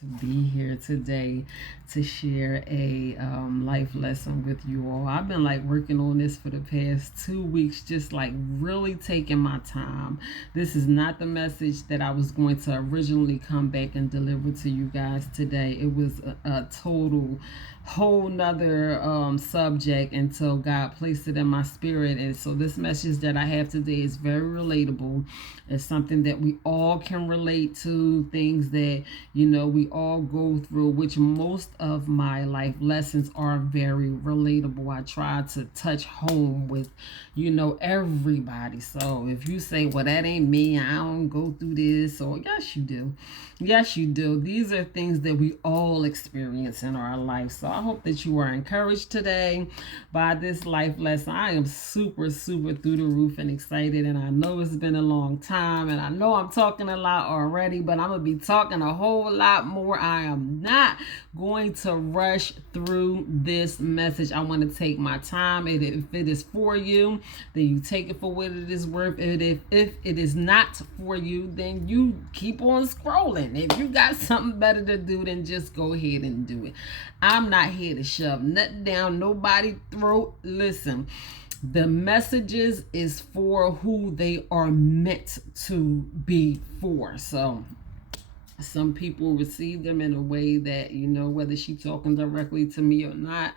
to be here today to share a life lesson with you all. I've been like working on this for the past 2 weeks, just like really taking my time. This is not the message that I was going to originally come back and deliver to you guys today. It was a total whole nother subject until God placed it in my spirit. And so this message that I have today is very relatable. It's something that we all can relate to, things that, we all go through, which most of my life lessons are very relatable. I try to touch home with, everybody. So if you say, well, that ain't me, I don't go through this, or yes, you do. Yes, you do. These are things that we all experience in our life. So I hope that you are encouraged today by this life lesson. I am super, super through the roof and excited. And I know it's been a long time. And I know I'm talking a lot already, but I'm going to be talking a whole lot more. I am not going to rush through this message. I want to take my time. If it is for you, then you take it for what it is worth. If it is not for you, then you keep on scrolling. If you got something better to do, then just go ahead and do it. I'm not here to shove nothing down nobody's throat. Listen, the messages is for who they are meant to be for. So some people receive them in a way that, whether she's talking directly to me or not,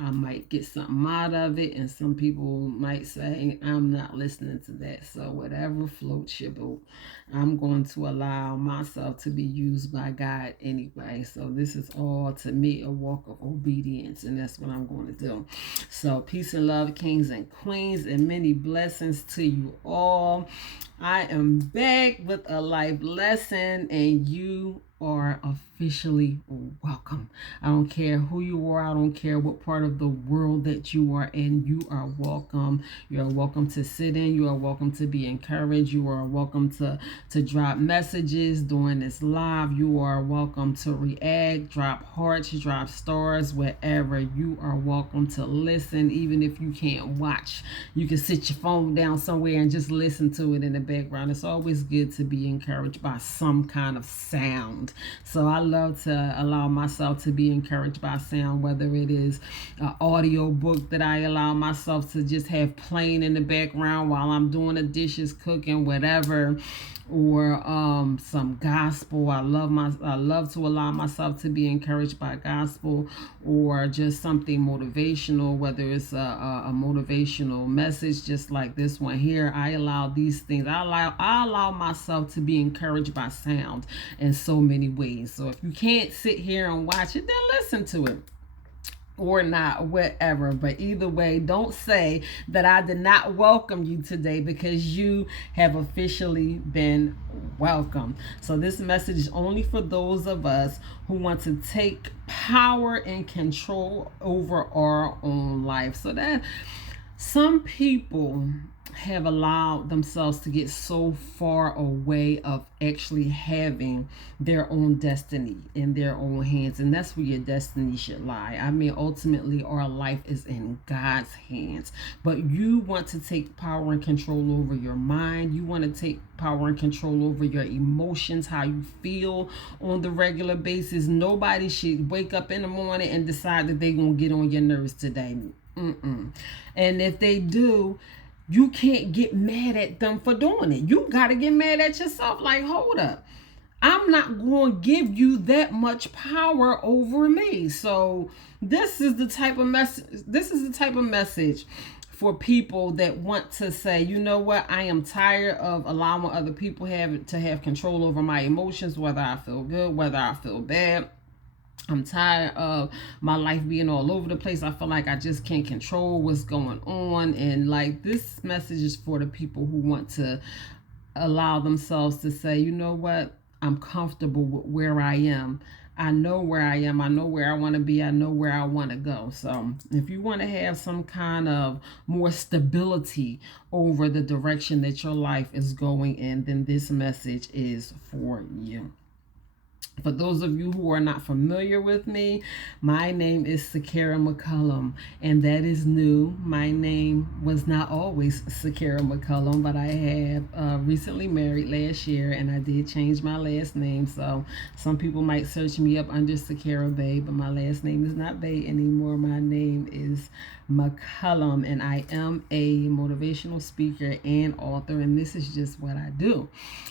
I might get something out of it. And some people might say, I'm not listening to that. So whatever floats your boat, I'm going to allow myself to be used by God anyway. So this is all, to me, a walk of obedience. And that's what I'm going to do. So peace and love, kings and queens, and many blessings to you all. I am back with a life lesson, and you are officially welcome. I don't care who you are. I don't care what part of the world that you are in. You are welcome. You are welcome to sit in. You are welcome to be encouraged. You are welcome to drop messages during this live. You are welcome to react, drop hearts, drop stars, wherever. You are welcome to listen, even if you can't watch. You can sit your phone down somewhere and just listen to it in the background. It's always good to be encouraged by some kind of sound. So I love to allow myself to be encouraged by sound, whether it is an audio book that I allow myself to just have playing in the background while I'm doing the dishes, cooking, whatever, or some gospel. I love to allow myself to be encouraged by gospel, or just something motivational, whether it's a motivational message just like this one here. I allow these things. I allow myself to be encouraged by sound in so many ways. So if you can't sit here and watch it, then listen to it or not, whatever. But either way, don't say that I did not welcome you today, because you have officially been welcome. So this message is only for those of us who want to take power and control over our own life. So that some people have allowed themselves to get so far away of actually having their own destiny in their own hands, and that's where your destiny should lie. I mean, ultimately our life is in God's hands, but you want to take power and control over your mind. You want to take power and control over your emotions, how you feel on the regular basis. Nobody should wake up in the morning and decide that they're gonna get on your nerves today. And if they do, you can't get mad at them for doing it. You got to get mad at yourself. Like, hold up. I'm not going to give you that much power over me. So this is the type of message for people that want to say, you know what, I am tired of allowing other people to have control over my emotions, whether I feel good, whether I feel bad. I'm tired of my life being all over the place. I feel like I just can't control what's going on. And like, this message is for the people who want to allow themselves to say, you know what, I'm comfortable with where I am. I know where I am. I know where I want to be. I know where I want to go. So if you want to have some kind of more stability over the direction that your life is going in, then this message is for you. For those of you who are not familiar with me, my name is Sakara McCullum, and that is new. My name was not always Sakara McCullum, but I have recently married last year, and I did change my last name. So some people might search me up under Sakara Bay, but my last name is not Bay anymore. My name is McCullum, and I am a motivational speaker and author, and this is just what I do.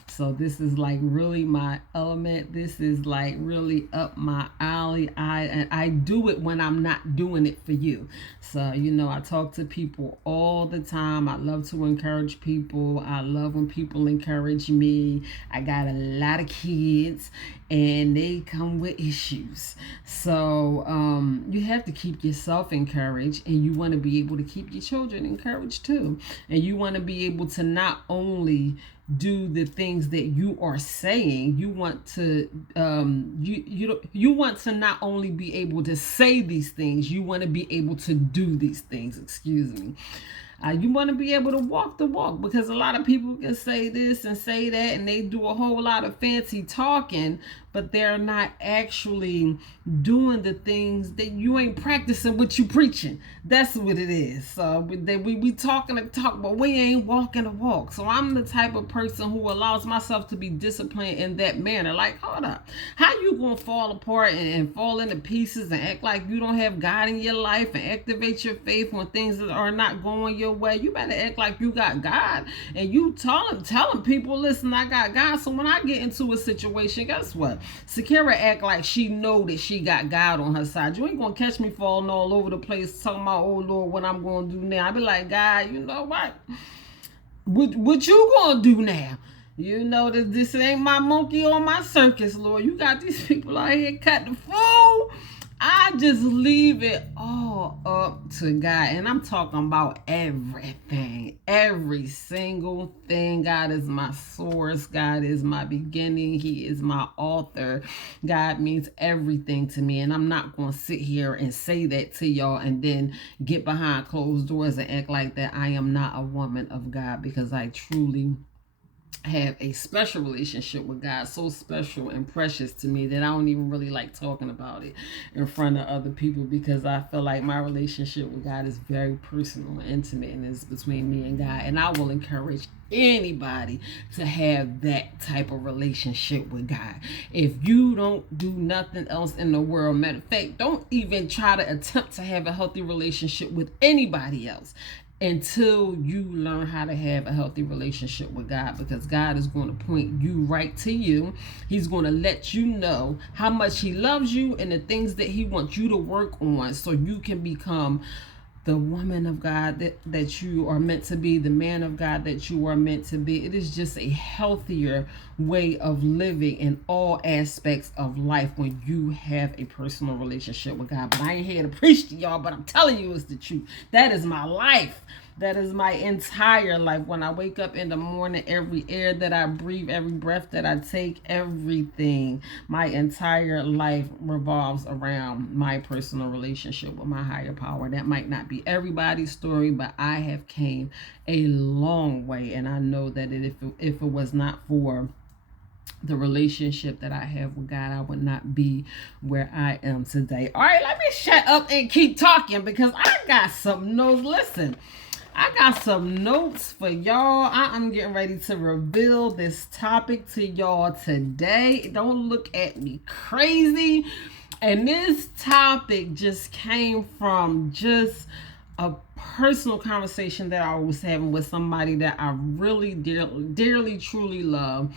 So this is like really my element. This is like really up my alley. I do it when I'm not doing it for you. So I talk to people all the time. I love to encourage people. I love when people encourage me. I got a lot of kids and they come with issues. So you have to keep yourself encouraged, and you want to be able to keep your children encouraged too. And you want to be able to not only do the things that you are saying, you want to you want to not only be able to say these things, you want to be able to do these things. Excuse me. You want to be able to walk the walk, because a lot of people can say this and say that, and they do a whole lot of fancy talking, but they're not actually doing the things that you ain't practicing what you preaching. That's what it is. So we talking the talk, but we ain't walking the walk. So I'm the type of person who allows myself to be disciplined in that manner. Like, hold up, how you gonna fall apart and fall into pieces and act like you don't have God in your life and activate your faith when things are not going your way? You better act like you got God, and you telling people, listen, I got God. So when I get into a situation, guess what? Sakara act like she know that she got God on her side. You ain't gonna catch me falling all over the place talking about, oh Lord, what I'm gonna do now. I be like, God, you know what? What you gonna do now? You know that this ain't my monkey or my circus, Lord. You got these people out here cut the fool. I just leave it all up to God. And I'm talking about everything. Every single thing. God is my source. God is my beginning. He is my author. God means everything to me. And I'm not going to sit here and say that to y'all and then get behind closed doors and act like that I am not a woman of God, because I truly have a special relationship with God, so special and precious to me that I don't even really like talking about it in front of other people, because I feel like my relationship with God is very personal and intimate, and it's between me and God. And I will encourage anybody to have that type of relationship with God. If you don't do nothing else in the world, matter of fact, don't even try to attempt to have a healthy relationship with anybody else until you learn how to have a healthy relationship with God, because God is going to point you right to you. He's going to let you know how much he loves you and the things that he wants you to work on, so you can become the woman of God that you are meant to be, the man of God that you are meant to be. It is just a healthier way of living in all aspects of life when you have a personal relationship with God. But I ain't here to preach to y'all, but I'm telling you it's the truth. That is my life. That is my entire life. When I wake up in the morning, every air that I breathe, every breath that I take, everything, my entire life revolves around my personal relationship with my higher power. That might not be everybody's story, but I have came a long way. And I know that if it was not for the relationship that I have with God, I would not be where I am today. All right, let me shut up and keep talking, because I got some notes. Listen, I got some notes for y'all. I'm getting ready to reveal this topic to y'all today. Don't look at me crazy. And this topic just came from just a personal conversation that I was having with somebody that I really dearly, truly love.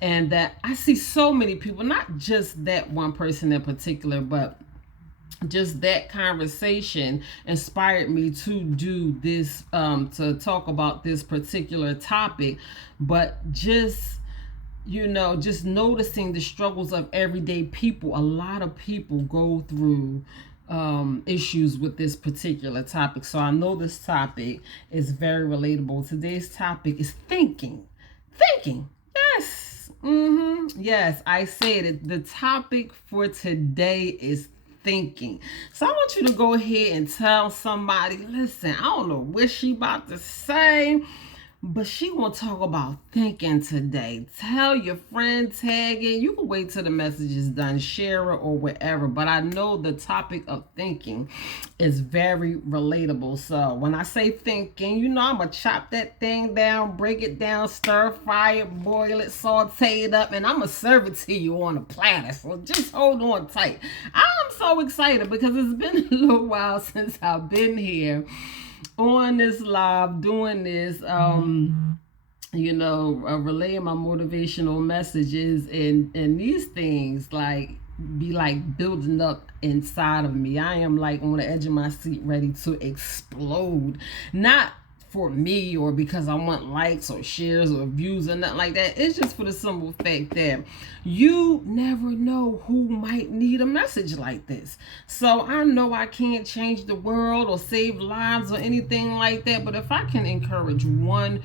And that I see so many people, not just that one person in particular, but just that conversation inspired me to do this, to talk about this particular topic. But just just noticing the struggles of everyday people. A lot of people go through issues with this particular topic. So I know this topic is very relatable. Today's topic is thinking. Yes. Yes, I said it. The topic for today is thinking. So I want you to go ahead and tell somebody, listen, I don't know what she about to say, But she gonna talk about thinking today. Tell your friend, tag it. You can wait till the message is done, share it or whatever. But I know the topic of thinking is very relatable. So when I say thinking, you know I'm gonna chop that thing down, break it down, stir fry it, boil it, saute it up, and I'm gonna serve it to you on a platter. So just hold on tight. I'm so excited because it's been a little while since I've been here on this live doing this relaying my motivational messages, and these things like be like building up inside of me. I am like on the edge of my seat ready to explode, not for me or because I want likes or shares or views or nothing like that. It's just for the simple fact that you never know who might need a message like this. So I know I can't change the world or save lives or anything like that, but if I can encourage one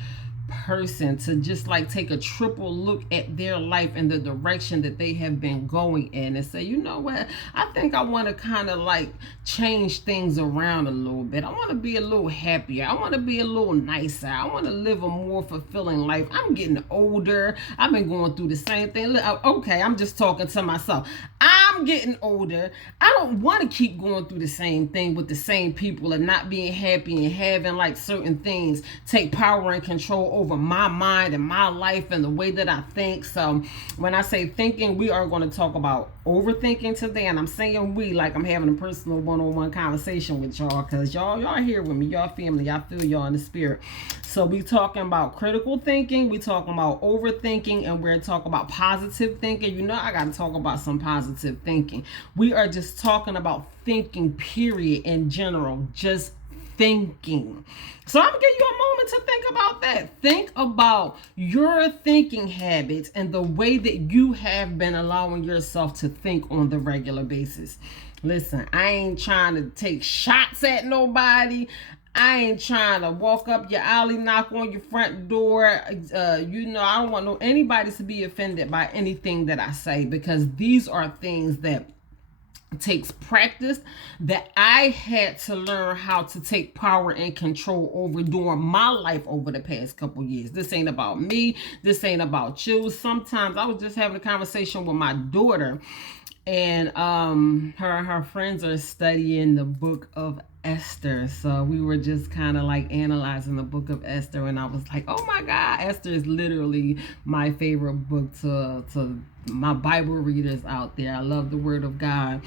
person to just like take a triple look at their life and the direction that they have been going in and say, you know what, I think I want to kind of like change things around a little bit. I want to be a little happier. I want to be a little nicer. I want to live a more fulfilling life. I'm getting older. I've been going through the same thing. Okay, I'm just talking to myself. I'm getting older. I don't want to keep going through the same thing with the same people and not being happy and having like certain things take power and control over my mind and my life and the way that I think. So when I say thinking, we are going to talk about overthinking today. And I'm saying we like I'm having a personal one-on-one conversation with y'all, because y'all here with me, y'all family, I feel y'all in the spirit. So we talking about critical thinking, we talking about overthinking, and we're talking about positive thinking. You know I got to talk about some positive thinking. We are just talking about thinking, period, in general, just thinking. So I'm gonna give you a moment to think about that. Think about your thinking habits and the way that you have been allowing yourself to think on the regular basis. Listen, I ain't trying to take shots at nobody. I ain't trying to walk up your alley, knock on your front door. I don't want anybody to be offended by anything that I say, because these are things that takes practice that I had to learn how to take power and control over during my life over the past couple years. This ain't about me. This ain't about you. Sometimes I was just having a conversation with my daughter, and her friends are studying the book of Esther. So we were just kind of like analyzing the book of Esther, and I was like, oh my God, Esther is literally my favorite book to my Bible readers out there. I love the Word of God.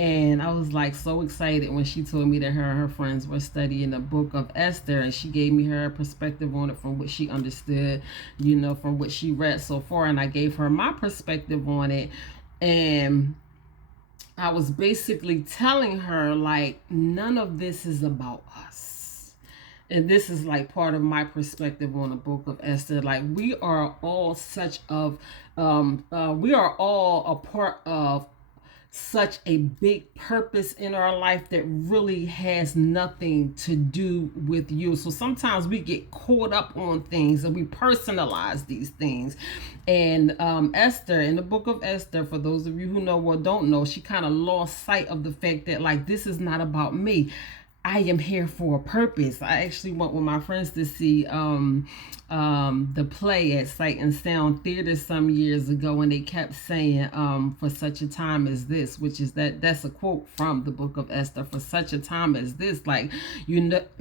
And I was like so excited when she told me that her and her friends were studying the book of Esther, and she gave me her perspective on it from what she understood, from what she read so far, and I gave her my perspective on it. And I was basically telling her, like, none of this is about us. And this is like part of my perspective on the book of Esther. Like, we are all we are all a part of such a big purpose in our life that really has nothing to do with you. So sometimes we get caught up on things and we personalize these things. And Esther, in the book of Esther, for those of you who know or don't know, she kind of lost sight of the fact that, like, this is not about me. I am here for a purpose. I actually went with my friends to see the play at Sight and Sound Theater some years ago, and they kept saying, for such a time as this, which is that's a quote from the book of Esther. For such a time as this, like,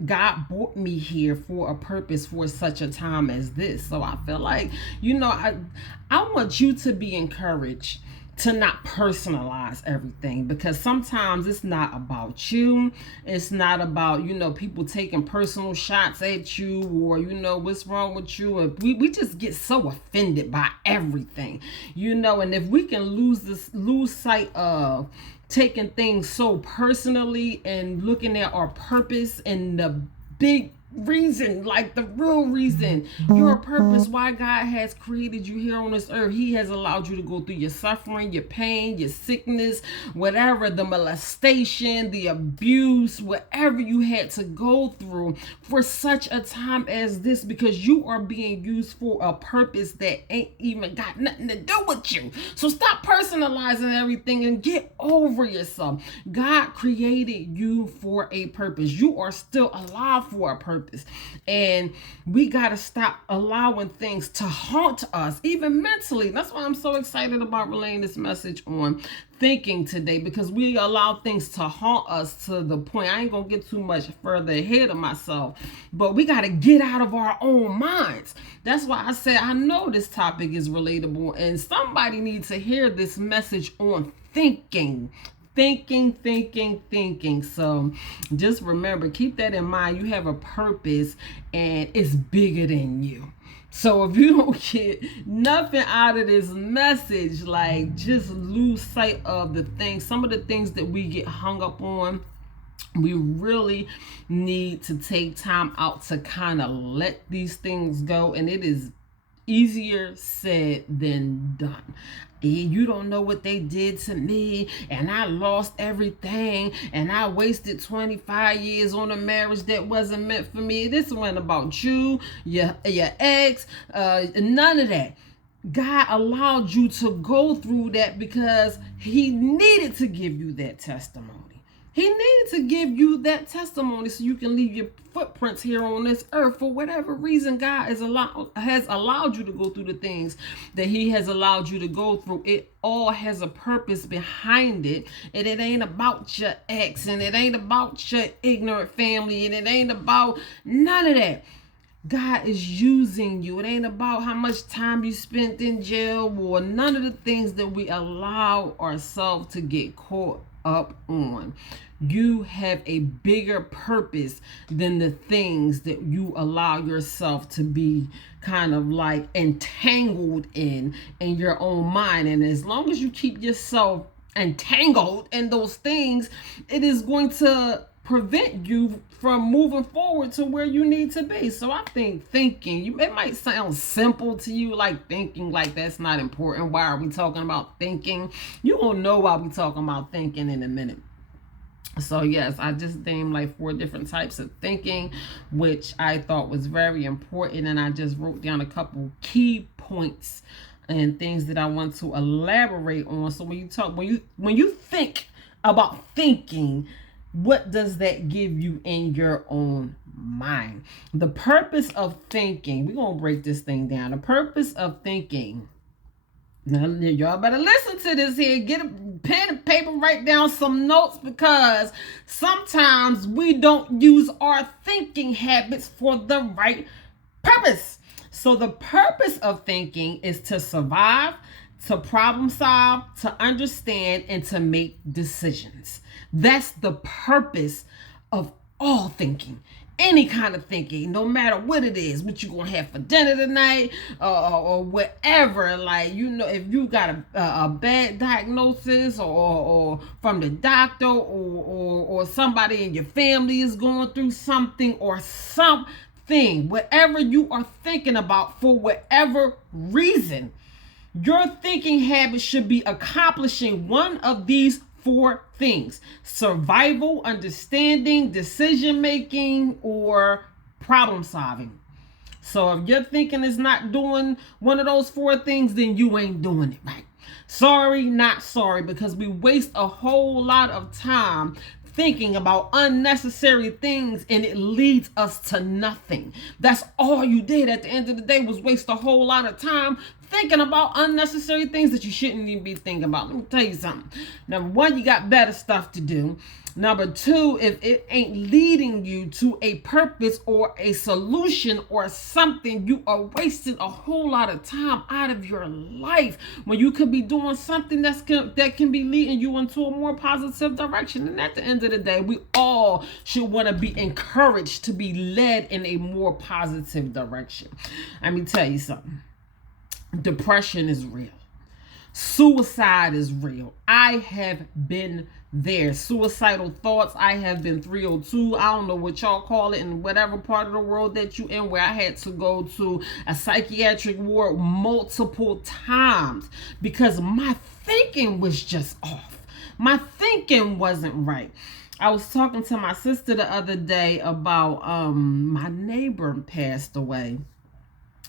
God brought me here for a purpose for such a time as this. So I feel like, I want you to be encouraged to not personalize everything, because sometimes it's not about you. It's not about, people taking personal shots at you, or, what's wrong with you. And we just get so offended by everything, and if we can lose sight of taking things so personally and looking at our purpose and the big reason, like the real reason, your purpose, why God has created you here on this earth. He has allowed you to go through your suffering, your pain, your sickness, whatever, the molestation, the abuse, whatever you had to go through for such a time as this, because you are being used for a purpose that ain't even got nothing to do with you. So stop personalizing everything and get over yourself. God created you for a purpose. You are still alive for a purpose. purpose. And we got to stop allowing things to haunt us, even mentally. That's why I'm so excited about relaying this message on thinking today, because we allow things to haunt us to the point, I ain't gonna get too much further ahead of myself, but we got to get out of our own minds. That's why I said I know this topic is relatable and somebody needs to hear this message on thinking. So just remember, keep that in mind. You have a purpose and it's bigger than you. So if you don't get nothing out of this message, like, just lose sight of some of the things that we get hung up on. We really need to take time out to kind of let these things go. And it is easier said than done. You don't know what they did to me, and I lost everything, and I wasted 25 years on a marriage that wasn't meant for me. This wasn't about you, your ex, none of that. God allowed you to go through that because he needed to give you that testimony. He needed to give you that testimony so you can leave your footprints here on this earth. For whatever reason, God has allowed you to go through the things that he has allowed you to go through. It all has a purpose behind it. And it ain't about your ex, and it ain't about your ignorant family, and it ain't about none of that. God is using you. It ain't about how much time you spent in jail or none of the things that we allow ourselves to get caught up on. You have a bigger purpose than the things that you allow yourself to be kind of like entangled in your own mind. And as long as you keep yourself entangled in those things, it is going to prevent you from moving forward to where you need to be. So I think thinking, it might sound simple to you, like thinking like that's not important. Why are we talking about thinking? You won't know why we talking about thinking in a minute. So yes, I just named like 4 different types of thinking, which I thought was very important. And I just wrote down a couple key points and things that I want to elaborate on. So when you think about thinking, what does that give you in your own mind? The purpose of thinking, we're going to break this thing down. The purpose of thinking. Now, y'all better listen to this here. Get a pen and paper, write down some notes, because sometimes we don't use our thinking habits for the right purpose. So the purpose of thinking is to survive, to problem solve, to understand, and to make decisions. That's the purpose of all thinking. Any kind of thinking, no matter what it is, what you gonna have for dinner tonight, or whatever. Like, if you got a bad diagnosis, or from the doctor, or somebody in your family is going through something, or something, whatever you are thinking about for whatever reason, your thinking habit should be accomplishing one of these 4 things: survival, understanding, decision making, or problem solving. So if your thinking is not doing one of those 4 things, then you ain't doing it right. Sorry, not sorry, because we waste a whole lot of time thinking about unnecessary things, and it leads us to nothing. That's all you did at the end of the day, was waste a whole lot of time thinking about unnecessary things that you shouldn't even be thinking about. Let me tell you something. Number 1, you got better stuff to do. Number 2, if it ain't leading you to a purpose or a solution or something, you are wasting a whole lot of time out of your life when you could be doing something that can be leading you into a more positive direction. And at the end of the day, we all should want to be encouraged to be led in a more positive direction. Let me tell you something. Depression is real. Suicide is real. I have been there. Suicidal thoughts, I have been 302. I don't know what y'all call it in whatever part of the world that you in, where I had to go to a psychiatric ward multiple times because my thinking was just off. My thinking wasn't right. I was talking to my sister the other day about my neighbor passed away.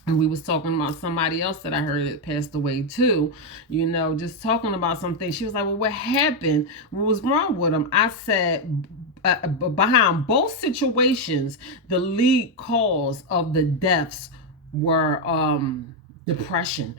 And we was talking about somebody else that I heard that passed away too, just talking about something. She was like, well, what happened? What was wrong with him? I said, behind both situations, the lead cause of the deaths were depression.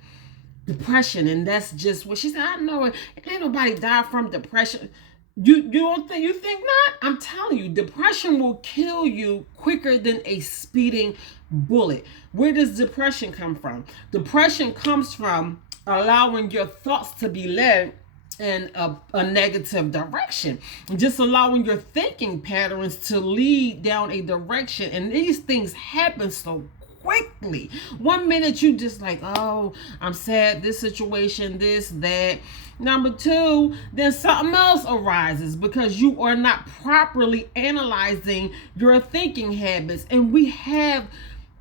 Depression, and that's just what she said. I know it. Ain't nobody died from depression. You don't think, you think not? I'm telling you, depression will kill you quicker than a speeding bullet. Where does depression come from? Depression comes from allowing your thoughts to be led in a negative direction, just allowing your thinking patterns to lead down a direction, and these things happen so quickly. One minute you just like, oh, I'm sad, this situation, this, that. Number two, then something else arises because you are not properly analyzing your thinking habits. And we have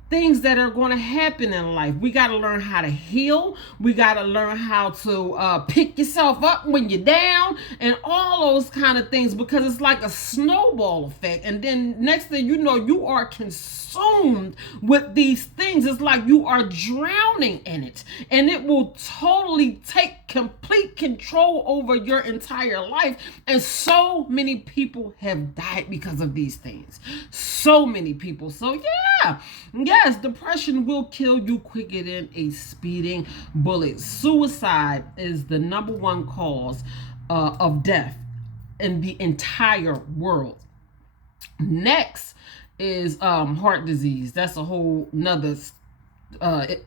things that are going to happen in life. We got to learn how to heal. We got to learn how to pick yourself up when you're down and all those kind of things, because it's like a snowball effect. And then next thing you know, you are consumed with these things. It's like you are drowning in it, and it will totally take complete control over your entire life. And so many people have died because of these things. So many people. So yeah. Yes, depression will kill you quicker than a speeding bullet. Suicide is the number one cause of death in the entire world. Next is heart disease. That's a whole nother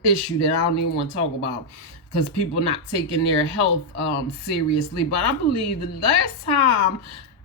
issue that I don't even want to talk about, because people not taking their health seriously. But I believe the last time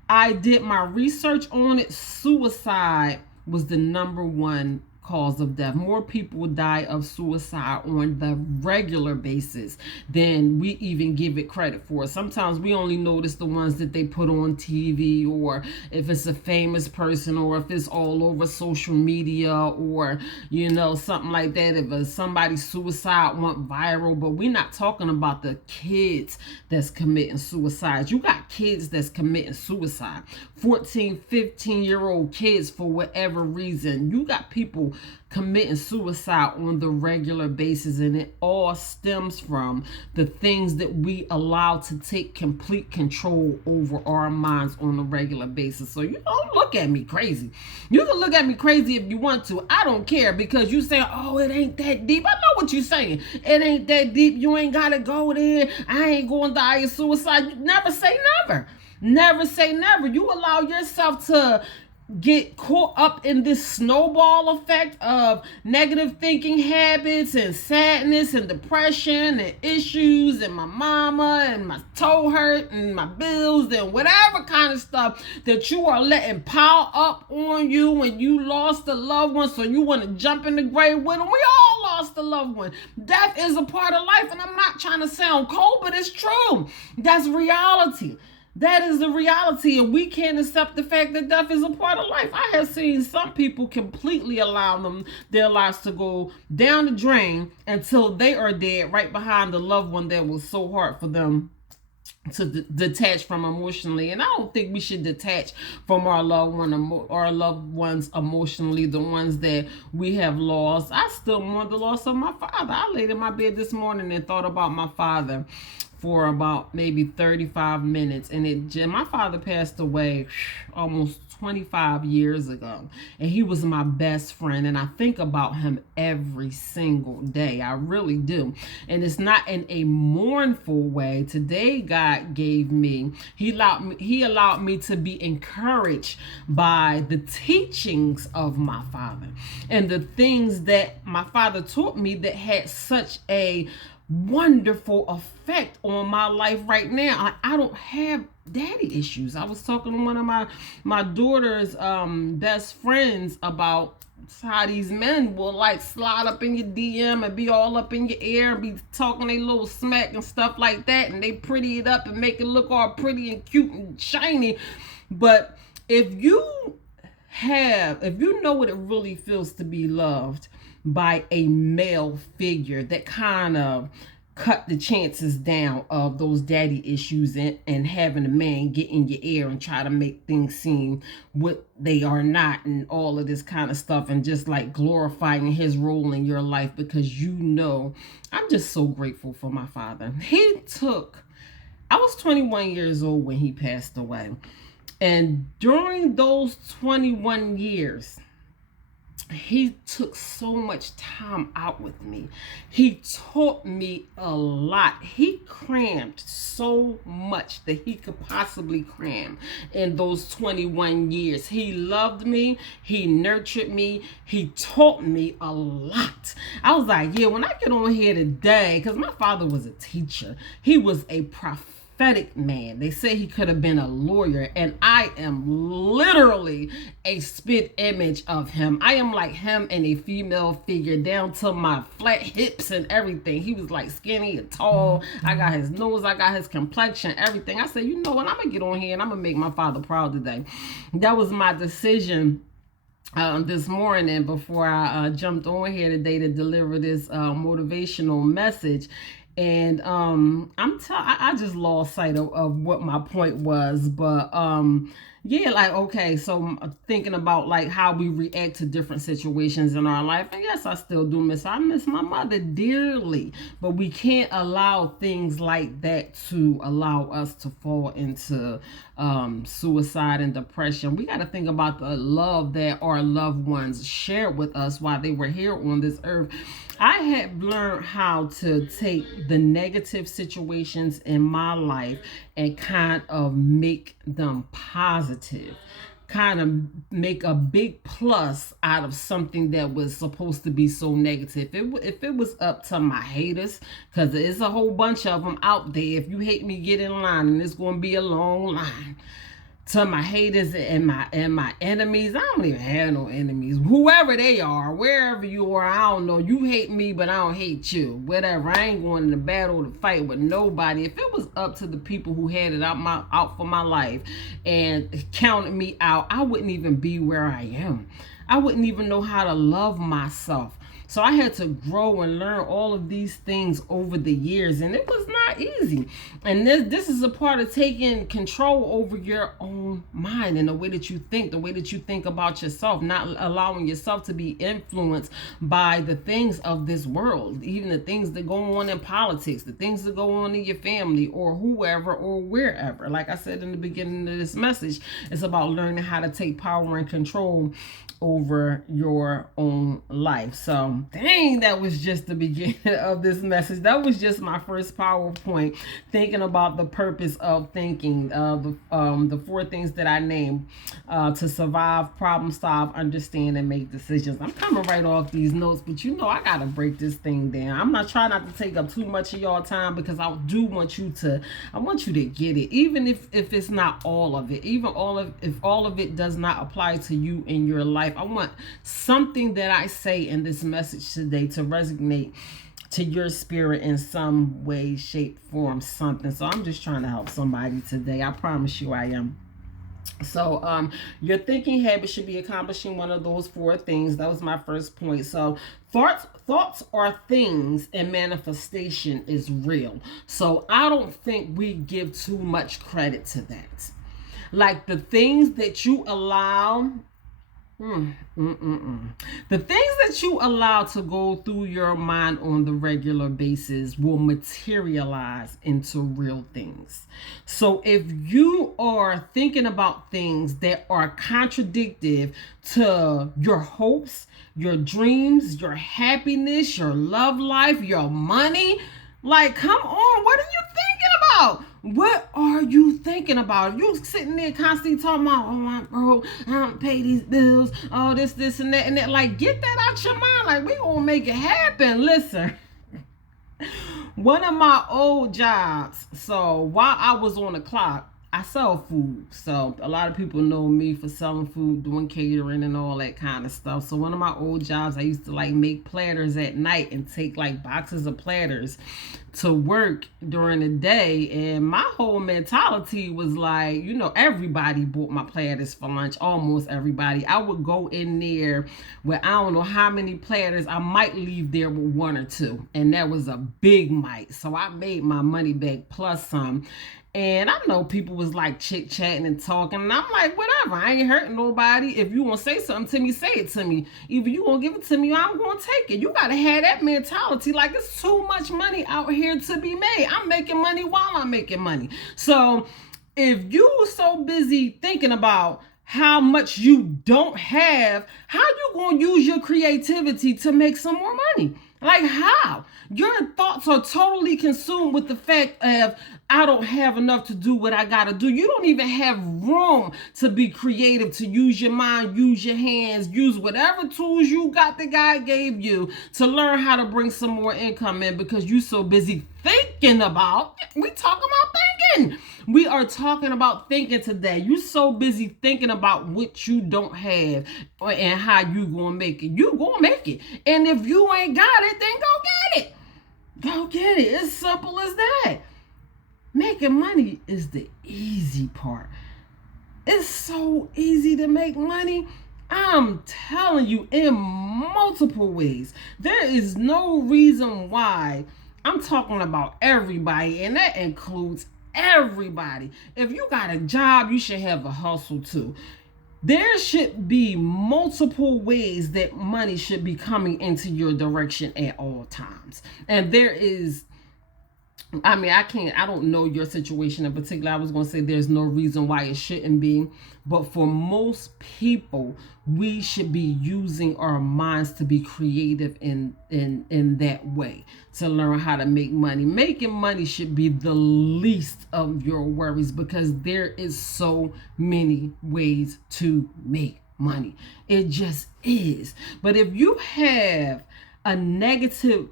I did my research on it, suicide was the number one cause of death. More people die of suicide on the regular basis than we even give it credit for. Sometimes we only notice the ones that they put on TV, or if it's a famous person, or if it's all over social media, or you know, something like that. If somebody's suicide went viral, but we're not talking about the kids that's committing suicide. You got kids that's committing suicide, 14, 15-year-old kids, for whatever reason. You got people committing suicide on the regular basis, and it all stems from the things that we allow to take complete control over our minds on a regular basis. So you don't look at me crazy. You can look at me crazy if you want to. I don't care, because you say, oh, it ain't that deep. I know what you're saying. It ain't that deep. You ain't gotta go there. I ain't going to die of suicide. You never say never. Never say never. You allow yourself to get caught up in this snowball effect of negative thinking habits and sadness and depression and issues and my mama and my toe hurt and my bills and whatever kind of stuff that you are letting pile up on you when you lost a loved one, so you want to jump in the grave with them. We all lost a loved one. Death is a part of life, and I'm not trying to sound cold, but it's true. That's reality. That is the reality, and we can't accept the fact that death is a part of life. I have seen some people completely allow their lives to go down the drain until they are dead, right behind the loved one that was so hard for them to detach from emotionally. And I don't think we should detach from our loved ones emotionally, the ones that we have lost. I still mourn the loss of my father. I laid in my bed this morning and thought about my father for about maybe 35 minutes, and my father passed away almost 25 years ago, and he was my best friend, and I think about him every single day. I really do. And it's not in a mournful way. Today God gave me, he allowed me to be encouraged by the teachings of my father and the things that my father taught me that had such a wonderful effect on my life right now. I don't have daddy issues. I was talking to one of my daughter's best friends about how these men will like slide up in your DM and be all up in your ear and be talking a little smack and stuff like that, and they pretty it up and make it look all pretty and cute and shiny. But if you know what it really feels to be loved by a male figure that kind of cut the chances down of those daddy issues and having a man get in your ear and try to make things seem what they are not, and all of this kind of stuff, and just like glorifying his role in your life, because I'm just so grateful for my father. I was 21 years old when he passed away. And during those 21 years, he took so much time out with me. He taught me a lot. He crammed so much that he could possibly cram in those 21 years. He loved me. He nurtured me. He taught me a lot. I was like, yeah, when I get on here today, because my father was a teacher. He was a prophet man. They say he could have been a lawyer, and I am literally a spit image of him. I am like him in a female figure, down to my flat hips and everything. He was like skinny and tall. I got his nose, I got his complexion, everything. I said, you know what, I'm gonna get on here and I'm gonna make my father proud today. That was my decision this morning before I jumped on here today to deliver this motivational message. And I just lost sight of what my point was, but yeah, like, okay, so I'm thinking about like how we react to different situations in our life. And yes, I still do I miss my mother dearly, but we can't allow things like that to allow us to fall into suicide and depression. We got to think about the love that our loved ones shared with us while they were here on this earth. I had learned how to take the negative situations in my life and kind of make them positive, kind of make a big plus out of something that was supposed to be so negative. If it was up to my haters, because there's a whole bunch of them out there. If you hate me, get in line, and it's going to be a long line. To my haters and my enemies, I don't even have no enemies. Whoever they are, wherever you are, I don't know. You hate me, but I don't hate you. Whatever. I ain't going in the battle to fight with nobody. If it was up to the people who had it out for my life and counted me out, I wouldn't even be where I am. I wouldn't even know how to love myself. So I had to grow and learn all of these things over the years, and it was not easy. And this is a part of taking control over your own mind and the way that you think about yourself, not allowing yourself to be influenced by the things of this world, even the things that go on in politics, the things that go on in your family or whoever or wherever. Like I said in the beginning of this message, it's about learning how to take power and control over your own life. So dang, that was just the beginning of this message. That was just my first PowerPoint, thinking about the purpose of thinking, the four things that I named, to survive, problem solve, understand, and make decisions. I'm coming right off these notes, but you know I gotta break this thing down. I'm not trying not to take up too much of y'all time, because I do want you to get it, even if it's not all of it, if all of it does not apply to you in your life. I want something that I say in this message today to resonate to your spirit in some way, shape, form, something. So I'm just trying to help somebody today. I promise you I am. So your thinking habit should be accomplishing one of those four things. That was my first point. So thoughts are things, and manifestation is real. So I don't think we give too much credit to that. Like the things that you allow the things that you allow to go through your mind on the regular basis will materialize into real things. So if you are thinking about things that are contradictory to your hopes, your dreams, your happiness, your love life, your money, like, come on, what are you thinking about? What are you thinking about? You sitting there constantly talking about, oh, I'm broke, I don't pay these bills, oh, this, and that, and that. Like, get that out your mind. Like, we gonna make it happen. Listen, one of my old jobs, so while I was on the clock, I sell food. So a lot of people know me for selling food, doing catering and all that kind of stuff. So one of my old jobs, I used to like make platters at night and take like boxes of platters to work during the day. And my whole mentality was like, you know, everybody bought my platters for lunch, almost everybody. I would go in there with I don't know how many platters. I might leave there with one or two, and that was a big might. So I made my money back plus some. And I know people was like chit-chatting and talking, and I'm like, whatever, I ain't hurting nobody. If you want to say something to me, say it to me. Either you gonna give it to me or I'm gonna take it. You gotta have that mentality. Like, it's too much money out here to be made. I'm making money while I'm making money. So If you so busy thinking about how much you don't have, how you going to use your creativity to make some more money? Like how? Your thoughts are totally consumed with the fact of, I don't have enough to do what I got to do. You don't even have room to be creative, to use your mind, use your hands, use whatever tools you got that God gave you to learn how to bring some more income in, because you so busy thinking about, we talking about thinking. We are talking about thinking today. You so busy thinking about what you don't have and how you gonna make it. You gonna make it. And if you ain't got it, then go get it. Go get it. It's simple as that. Making money is the easy part. It's so easy to make money. I'm telling you, in multiple ways. There is no reason why. I'm talking about everybody, and that includes everybody. If you got a job, you should have a hustle too. There should be multiple ways that money should be coming into your direction at all times. And there is, I don't know your situation in particular. I was going to say there's no reason why it shouldn't be. But for most people, we should be using our minds to be creative in that way, to learn how to make money. Making money should be the least of your worries, because there is so many ways to make money. It just is. But if you have negative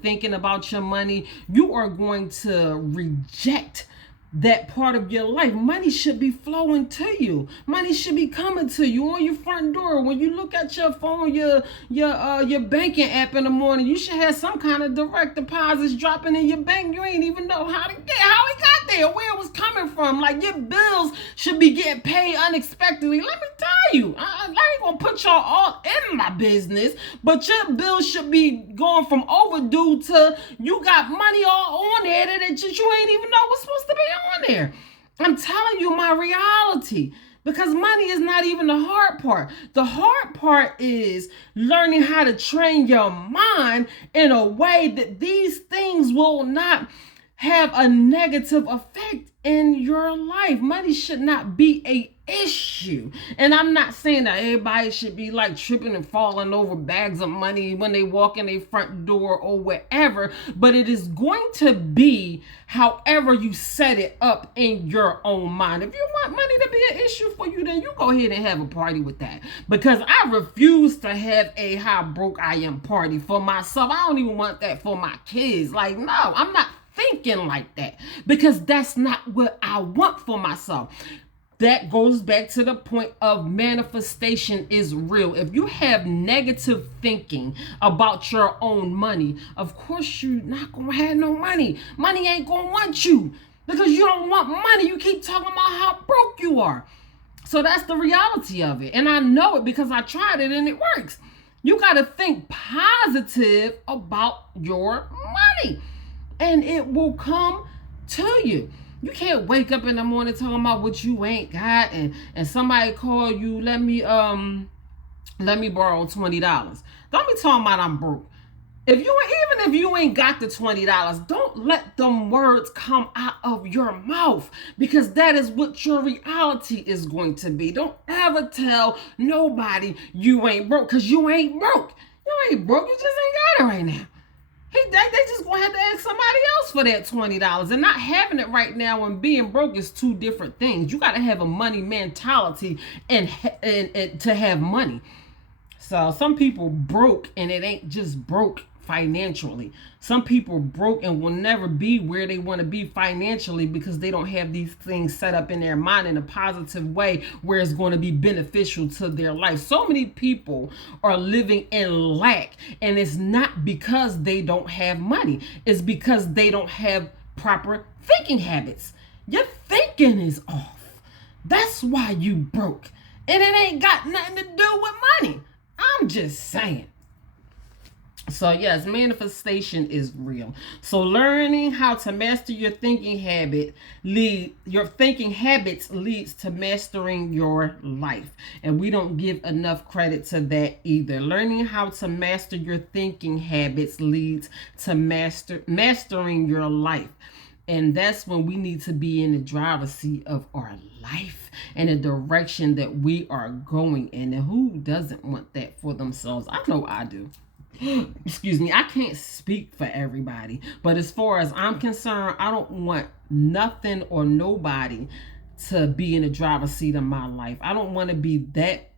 thinking about your money, you are going to reject that part of your life. Money should be flowing to you. Money should be coming to you on your front door. When you look at your phone, your banking app in the morning, you should have some kind of direct deposits dropping in your bank. You ain't even know how it got there, where it was coming from. Like, your bills should be getting paid unexpectedly. Let me tell you, I ain't gonna put y'all all in my business, but your bills should be going from overdue to you got money all on there that you ain't even know was supposed to be on there. I'm telling you my reality, because money is not even the hard part. The hard part is learning how to train your mind in a way that these things will not have a negative effect in your life. Money should not be a issue. And I'm not saying that everybody should be like tripping and falling over bags of money when they walk in their front door or wherever, but it is going to be however you set it up in your own mind. If you want money to be an issue for you, then you go ahead and have a party with that, because I refuse to have a how broke I am party for myself. I don't even want that for my kids. Like, no, I'm not thinking like that, because that's not what I want for myself. That goes back to the point of manifestation is real. If you have negative thinking about your own money, of course you're not going to have no money. Money ain't going to want you, because you don't want money. You keep talking about how broke you are. So that's the reality of it. And I know it because I tried it and it works. You got to think positive about your money, and it will come to you. You can't wake up in the morning talking about what you ain't got, and somebody call you, let me borrow $20. Don't be talking about I'm broke. Even if you ain't got the $20, don't let them words come out of your mouth, because that is what your reality is going to be. Don't ever tell nobody you ain't broke, because you ain't broke. You ain't broke. You just ain't got it right now. They just gonna have to ask somebody else for that $20, and not having it right now and being broke is two different things. You got to have a money mentality and to have money. So some people broke, and it ain't just broke financially. Some people broke and will never be where they want to be financially, because they don't have these things set up in their mind in a positive way where it's going to be beneficial to their life. So many people are living in lack, and it's not because they don't have money. It's because they don't have proper thinking habits. Your thinking is off. That's why you broke. And it ain't got nothing to do with money. I'm just saying. So yes, manifestation is real. So learning how to master your thinking habits leads to mastering your life. And we don't give enough credit to that either. Learning how to master your thinking habits leads to mastering your life. And that's when we need to be in the driver's seat of our life and the direction that we are going in. And who doesn't want that for themselves? I know I do. Excuse me, I can't speak for everybody, but as far as I'm concerned, I don't want nothing or nobody to be in the driver's seat of my life. I don't want to be that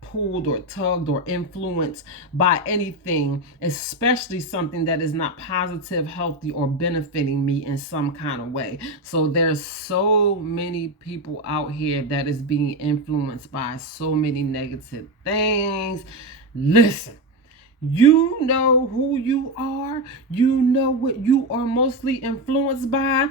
pulled or tugged or influenced by anything, especially something that is not positive, healthy, or benefiting me in some kind of way. So there's so many people out here that is being influenced by so many negative things. Listen, you know who you are. You know what you are mostly influenced by.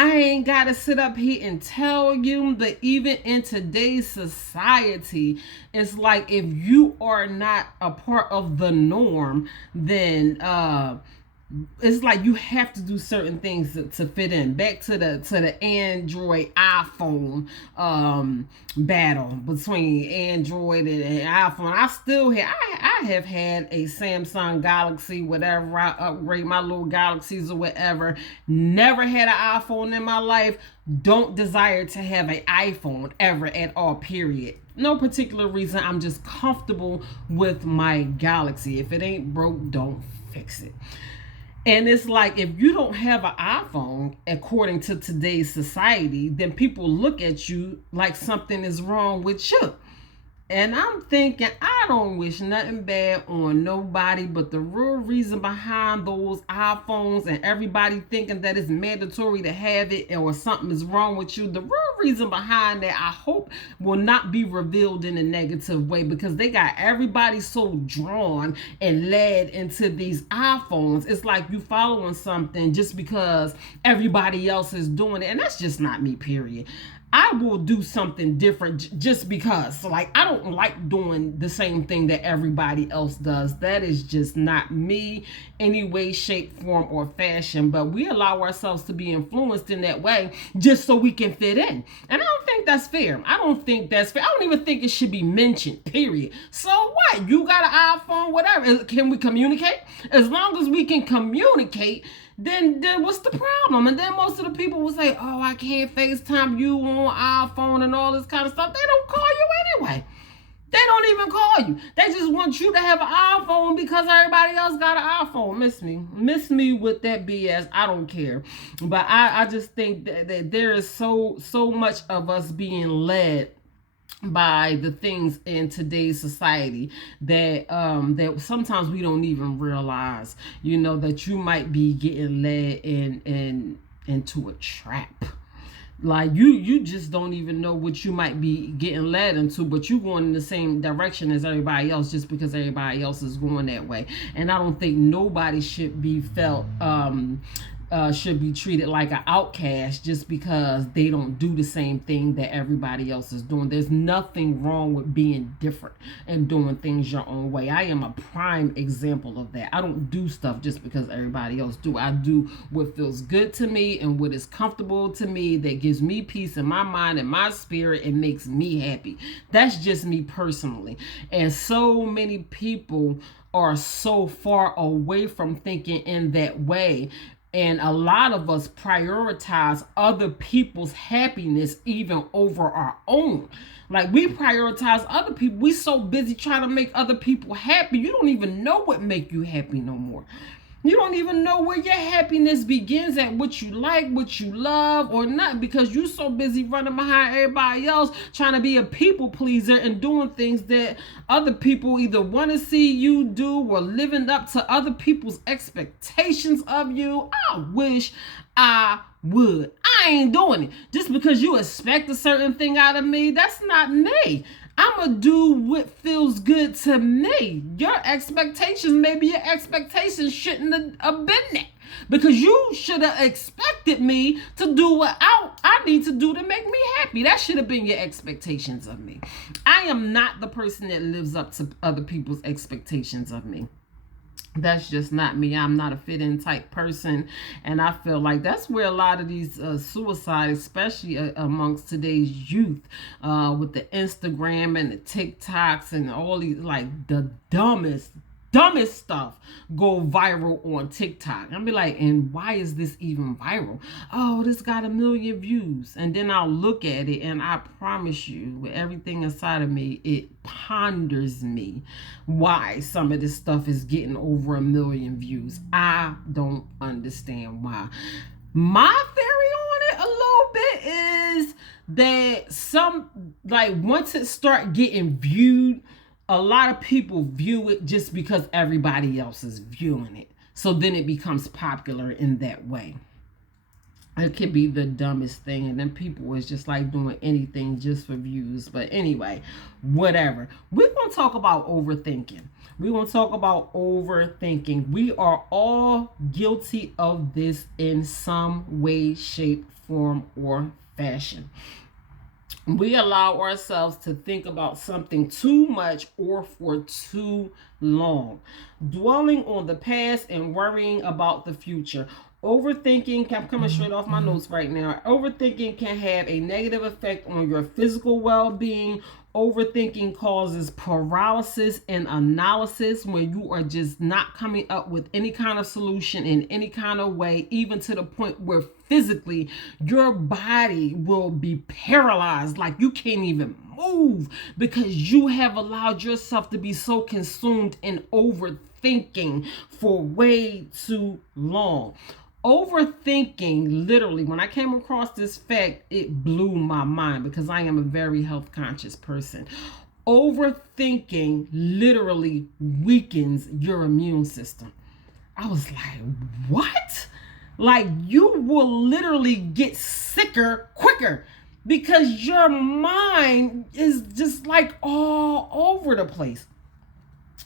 I ain't got to sit up here and tell you that even in today's society, it's like if you are not a part of the norm, then it's like you have to do certain things to fit in. Back to the Android iPhone battle between Android and iPhone. I have had a Samsung Galaxy, whatever. I upgrade my little Galaxies or whatever. Never had an iPhone in my life. Don't desire to have an iPhone ever at all, period. No particular reason. I'm just comfortable with my Galaxy. If it ain't broke, don't fix it. And it's like, if you don't have an iPhone, according to today's society, then people look at you like something is wrong with you. And I'm thinking, I don't wish nothing bad on nobody, but the real reason behind those iPhones and everybody thinking that it's mandatory to have it or something is wrong with you, the real reason behind that, I hope, will not be revealed in a negative way, because they got everybody so drawn and led into these iPhones. It's like you following something just because everybody else is doing it. And that's just not me, period. I will do something different just because. So, like, I don't like doing the same thing that everybody else does. That is just not me, any way, shape, form, or fashion. But we allow ourselves to be influenced in that way just so we can fit in. And I don't think that's fair. I don't even think it should be mentioned, period. So what? You got an iPhone, whatever. Can we communicate? As long as we can communicate, then what's the problem? And then most of the people will say, oh, I can't FaceTime you on iPhone and all this kind of stuff. They don't call you anyway. They don't even call you. They just want you to have an iPhone because everybody else got an iPhone. Miss me with that BS. I don't care. But I just think that there is so much of us being led by the things in today's society that that sometimes we don't even realize, that you might be getting led into a trap. Like you just don't even know what you might be getting led into, but you going in the same direction as everybody else just because everybody else is going that way. And I don't think nobody should be should be treated like an outcast just because they don't do the same thing that everybody else is doing. There's nothing wrong with being different and doing things your own way. I am a prime example of that. I don't do stuff just because everybody else do. I do what feels good to me and what is comfortable to me, that gives me peace in my mind and my spirit and makes me happy. That's just me personally. And so many people are so far away from thinking in that way. And a lot of us prioritize other people's happiness even over our own. Like, we prioritize other people. We so busy trying to make other people happy. You don't even know what make you happy no more. You don't even know where your happiness begins at, what you like, what you love or not, because you're so busy running behind everybody else, trying to be a people pleaser and doing things that other people either want to see you do or living up to other people's expectations of you. I wish I would. I ain't doing it. Just because you expect a certain thing out of me, that's not me. I'm going to do what feels good to me. Your expectations, maybe your expectations shouldn't have been there. Because you should have expected me to do what I need to do to make me happy. That should have been your expectations of me. I am not the person that lives up to other people's expectations of me. That's just not me. I'm not a fit-in type person. And I feel like that's where a lot of these suicides, especially amongst today's youth, with the Instagram and the TikToks and all these, like, the dumbest dumbest stuff go viral on TikTok. I'll be like, and why is this even viral? Oh, this got 1 million views. And then I'll look at it, and I promise you, with everything inside of me, it ponders me why some of this stuff is getting over 1 million views. I don't understand why. My theory on it a little bit is that once it start getting viewed, a lot of people view it just because everybody else is viewing it. So then it becomes popular in that way. It could be the dumbest thing, and then people is just like doing anything just for views. But anyway, whatever. We're going to talk about overthinking. We're going to talk about overthinking. We are all guilty of this in some way, shape, form, or fashion. We allow ourselves to think about something too much or for too long, dwelling on the past and worrying about the future. Overthinking, I'm coming straight off my notes right now. Overthinking can have a negative effect on your physical well-being. Overthinking causes paralysis and analysis when you are just not coming up with any kind of solution in any kind of way, even to the point where physically your body will be paralyzed, like you can't even move because you have allowed yourself to be so consumed in overthinking for way too long. Overthinking, literally, when I came across this fact, it blew my mind because I am a very health conscious person. Overthinking literally weakens your immune system. I was like, what? Like, you will literally get sicker quicker because your mind is just like all over the place.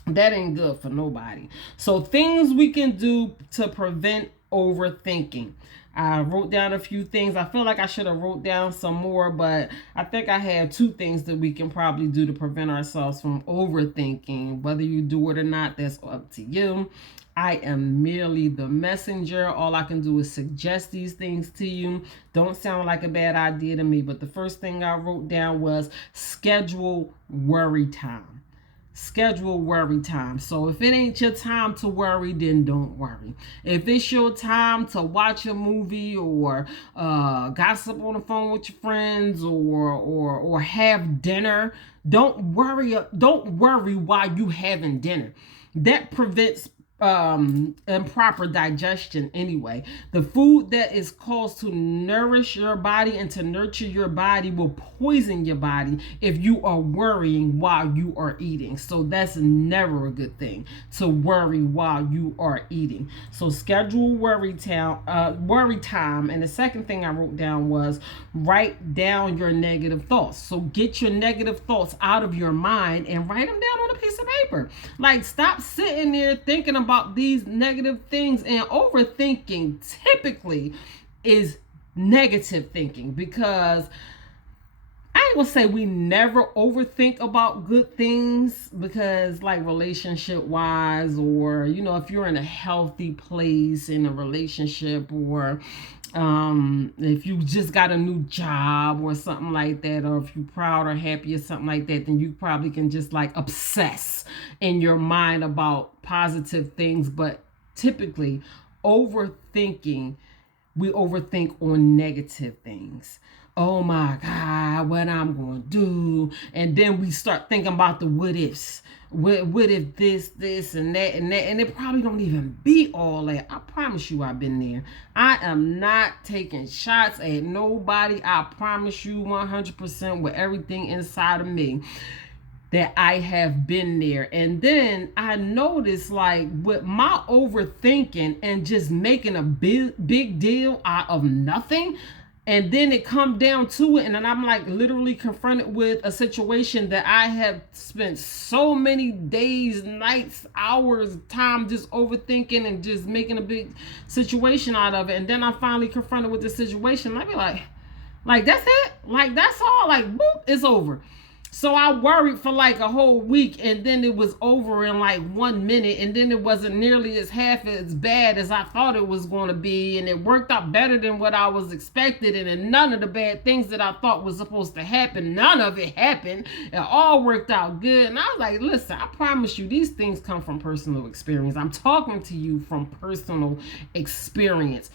That ain't good for nobody. So things we can do to prevent overthinking. I wrote down a few things. I feel like I should have wrote down some more, but I think I have 2 things that we can probably do to prevent ourselves from overthinking. Whether you do it or not, that's up to you. I am merely the messenger. All I can do is suggest these things to you. Don't sound like a bad idea to me, but the first thing I wrote down was schedule worry time. Schedule worry time. So if it ain't your time to worry, then don't worry. If it's your time to watch a movie or gossip on the phone with your friends or have dinner, don't worry while you having dinner. That prevents improper digestion anyway. The food that is caused to nourish your body and to nurture your body will poison your body if you are worrying while you are eating. So that's never a good thing, to worry while you are eating. So schedule worry time. And the second thing I wrote down was write down your negative thoughts. So get your negative thoughts out of your mind and write them down on a piece of paper. Like, stop sitting there thinking about these negative things. And overthinking typically is negative thinking, because I ain't gonna say we never overthink about good things, because like relationship wise, or if you're in a healthy place in a relationship, or if you just got a new job or something like that, or if you're proud or happy or something like that, then you probably can just like obsess in your mind about positive things. But typically overthinking, we overthink on negative things. Oh my God, what I'm going to do. And then we start thinking about the what ifs. What if this, and that, and that. And it probably don't even be all that. I promise you I've been there. I am not taking shots at nobody. I promise you 100% with everything inside of me that I have been there. And then I noticed, like, with my overthinking and just making a big deal out of nothing, and then it come down to it, and then I'm like literally confronted with a situation that I have spent so many days, nights, hours, time just overthinking and just making a big situation out of it. And then I finally confronted with the situation. I be like that's it? Like, that's all? Like, boop, it's over. So I worried for like a whole week, and then it was over in like 1 minute, and then it wasn't nearly as half as bad as I thought it was going to be, and it worked out better than what I was expected, and then none of the bad things that I thought was supposed to happen, none of it happened. It all worked out good, and I was like, listen, I promise you, these things come from personal experience. I'm talking to you from personal experience.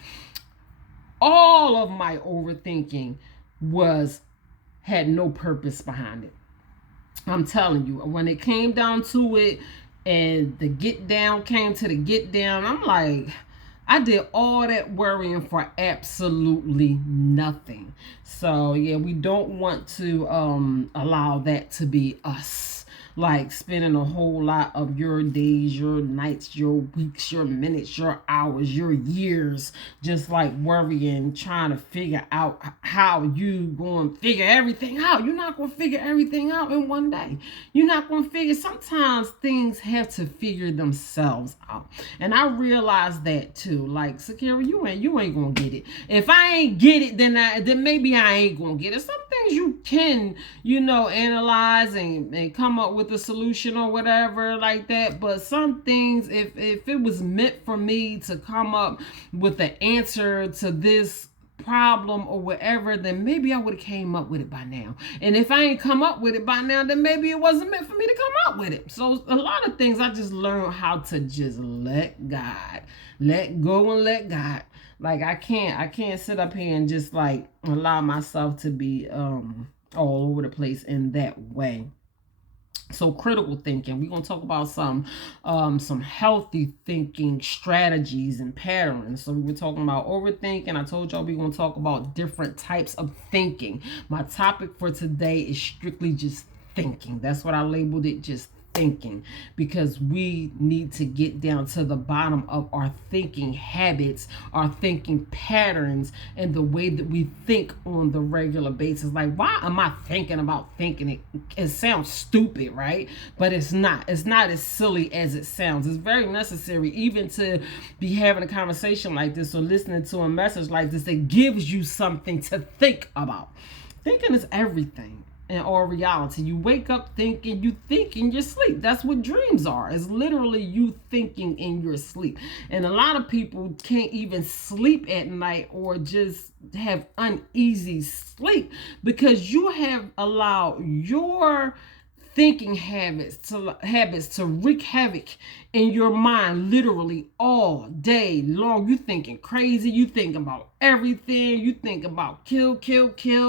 All of my overthinking had no purpose behind it. I'm telling you, when it came down to it and the get down came to the get down, I'm like, I did all that worrying for absolutely nothing. So yeah, we don't want to allow that to be us. Like spending a whole lot of your days, your nights, your weeks, your minutes, your hours, your years, just like worrying, trying to figure out how you going to figure everything out. You're not going to figure everything out in one day. You're not going to figure. Sometimes things have to figure themselves out, and I realize that too. Like, Sakira, you ain't gonna get it. If I ain't get it, then maybe I ain't gonna get it. Some things you can, analyze and come up with a solution or whatever like that. But some things, if it was meant for me to come up with the answer to this problem or whatever, then maybe I would have came up with it by now. And if I ain't come up with it by now, then maybe it wasn't meant for me to come up with it. So a lot of things I just learned how to just let God, let go and let God. Like I can't sit up here and just like allow myself to be all over the place in that way. So critical thinking, we're going to talk about some healthy thinking strategies and patterns. So we were talking about overthinking. I told y'all we're going to talk about different types of thinking. My topic for today is strictly just thinking. That's what I labeled it, just thinking, because we need to get down to the bottom of our thinking habits, our thinking patterns, and the way that we think on the regular basis. Like, why am I thinking about thinking? It sounds stupid, right? But it's not. It's not as silly as it sounds. It's very necessary even to be having a conversation like this or listening to a message like this that gives you something to think about. Thinking is everything. In all reality, you wake up thinking, you think in your sleep. That's what dreams are. It's literally you thinking in your sleep. And a lot of people can't even sleep at night or just have uneasy sleep because you have allowed your thinking habits to wreak havoc in your mind literally all day long. You thinking crazy, you thinking about everything, you think about kill,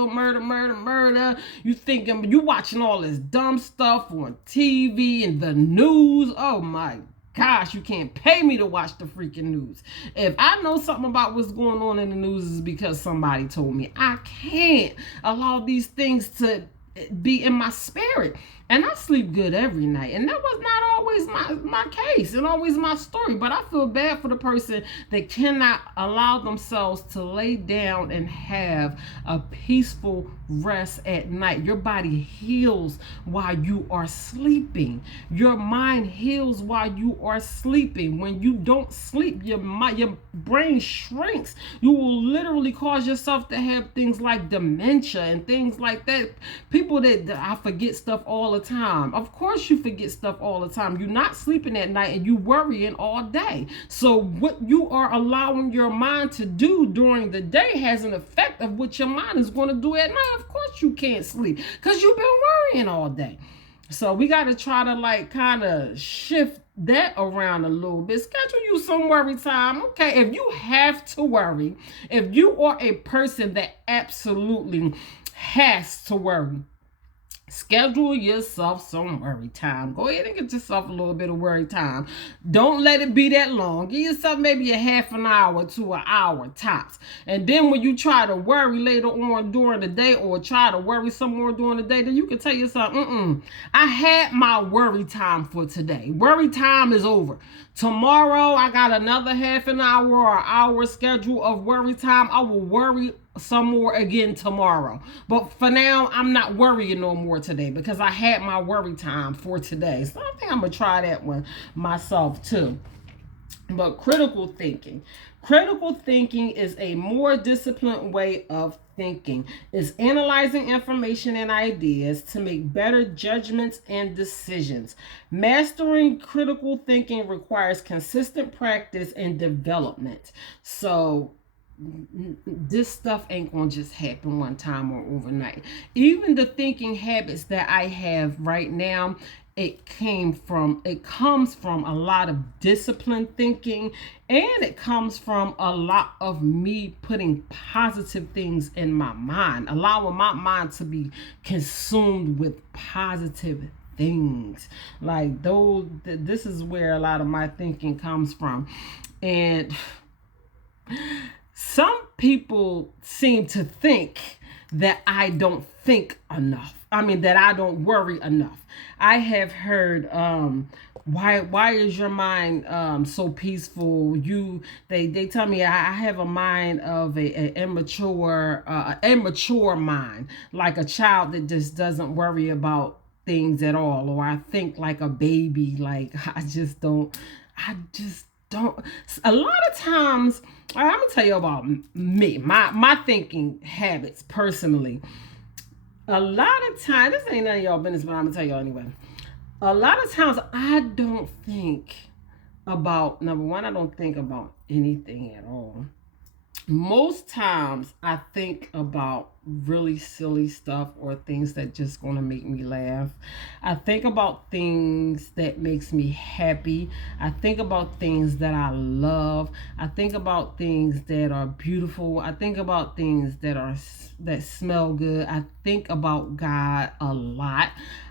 murder. You watching all this dumb stuff on TV and the news. Oh my gosh, you can't pay me to watch the freaking news. If I know something about what's going on in the news, is because somebody told me. I can't allow these things to be in my spirit. And I sleep good every night. And that was not always my case and always my story. But I feel bad for the person that cannot allow themselves to lay down and have a peaceful rest at night. Your body heals while you are sleeping. Your mind heals while you are sleeping. When you don't sleep, your brain shrinks. You will literally cause yourself to have things like dementia and things like that. People that I forget stuff all the time. Of course you forget stuff all the time. You're not sleeping at night and you worrying all day. So what you are allowing your mind to do during the day has an effect of what your mind is going to do at night. Of course you can't sleep because you've been worrying all day. So we got to try to like kind of shift that around a little bit. Schedule you some worry time. Okay, if you have to worry, if you are a person that absolutely has to worry, schedule yourself some worry time. Go ahead and get yourself a little bit of worry time. Don't let it be that long. Give yourself maybe a half an hour to an hour tops. And then when you try to worry later on during the day or try to worry some more during the day, then you can tell yourself, I had my worry time for today. Worry time is over. Tomorrow I got another half an hour or hour schedule of worry time. I will worry some more again tomorrow. But for now, I'm not worrying no more today because I had my worry time for today. So I think I'm going to try that one myself too. But critical thinking. Critical thinking is a more disciplined way of thinking. It's analyzing information and ideas to make better judgments and decisions. Mastering critical thinking requires consistent practice and development. So, this stuff ain't gonna just happen one time or overnight. Even the thinking habits that I have right now, it comes from a lot of disciplined thinking, and it comes from a lot of me putting positive things in my mind, allowing my mind to be consumed with positive things. Like those, this is where a lot of my thinking comes from. And some people seem to think that I don't think enough. I mean, that I don't worry enough. I have heard, why is your mind so peaceful? They tell me I have a mind of a immature mind, like a child that just doesn't worry about things at all, or I think like a baby. Like I just don't. A lot of times, I'm gonna tell you about me, my thinking habits personally. A lot of times, this ain't none of y'all business, but I'm gonna tell y'all anyway. A lot of times, I don't think about, number one, I don't think about anything at all. Most times I think about really silly stuff or things that just gonna make me laugh. I think about things that makes me happy. I think about things that I love. I think about things that are beautiful. I think about things that smell good. I think about God a lot.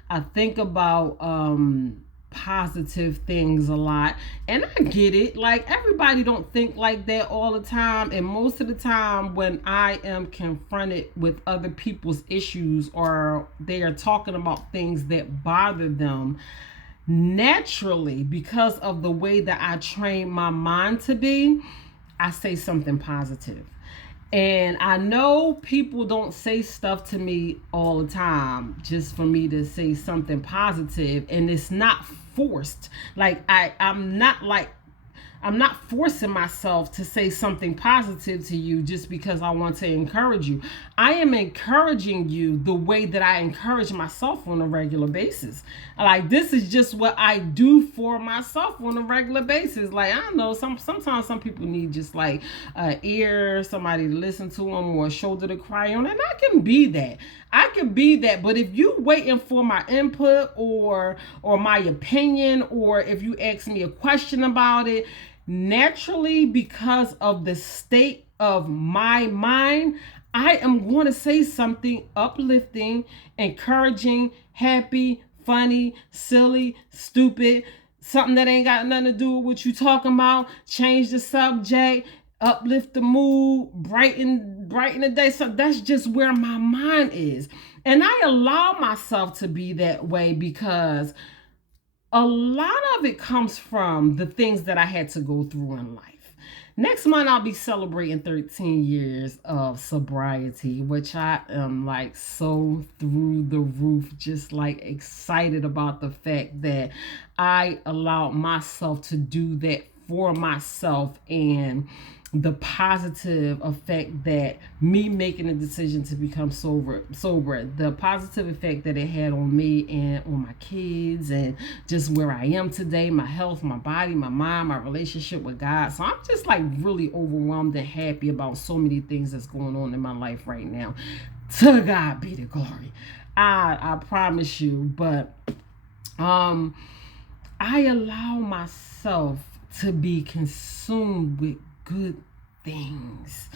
I think about positive things a lot, and I get it. Like, everybody don't think like that all the time, and most of the time when I am confronted with other people's issues, or they are talking about things that bother them, naturally, because of the way that I train my mind to be, I say something positive. And I know people don't say stuff to me all the time just for me to say something positive, and it's not forced. Like, I'm not forcing myself to say something positive to you just because I want to encourage you. I am encouraging you the way that I encourage myself on a regular basis. Like, this is just what I do for myself on a regular basis. Like, I don't know, sometimes some people need just like an ear, somebody to listen to them, or a shoulder to cry on, and I can be that. I can be that. But if you waiting for my input or my opinion, or if you ask me a question about it, naturally, because of the state of my mind, I am going to say something uplifting, encouraging, happy, funny, silly, stupid, something that ain't got nothing to do with what you talking about, change the subject, uplift the mood, brighten the day. So that's just where my mind is. And I allow myself to be that way because a lot of it comes from the things that I had to go through in life. Next month, I'll be celebrating 13 years of sobriety, which I am like so through the roof, just like excited about the fact that I allowed myself to do that for myself, and the positive effect that me making a decision to become sober, the positive effect that it had on me and on my kids, and just where I am today, my health, my body, my mind, my relationship with God. So I'm just like really overwhelmed and happy about so many things that's going on in my life right now. To God be the glory. I promise you. But I allow myself to be consumed with good things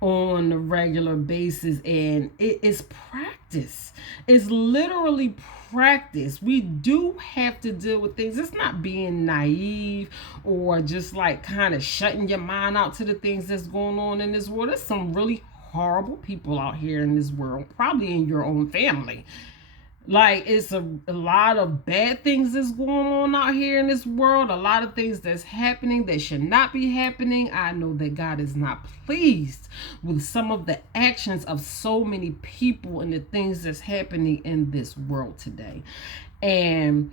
on a regular basis, and it is practice. It's literally practice. We do have to deal with things. It's not being naive or just like kind of shutting your mind out to the things that's going on in this world. There's some really horrible people out here in this world, probably in your own family. Like, it's a lot of bad things that's going on out here in this world, a lot of things that's happening that should not be happening. I know that God is not pleased with some of the actions of so many people and the things that's happening in this world today. And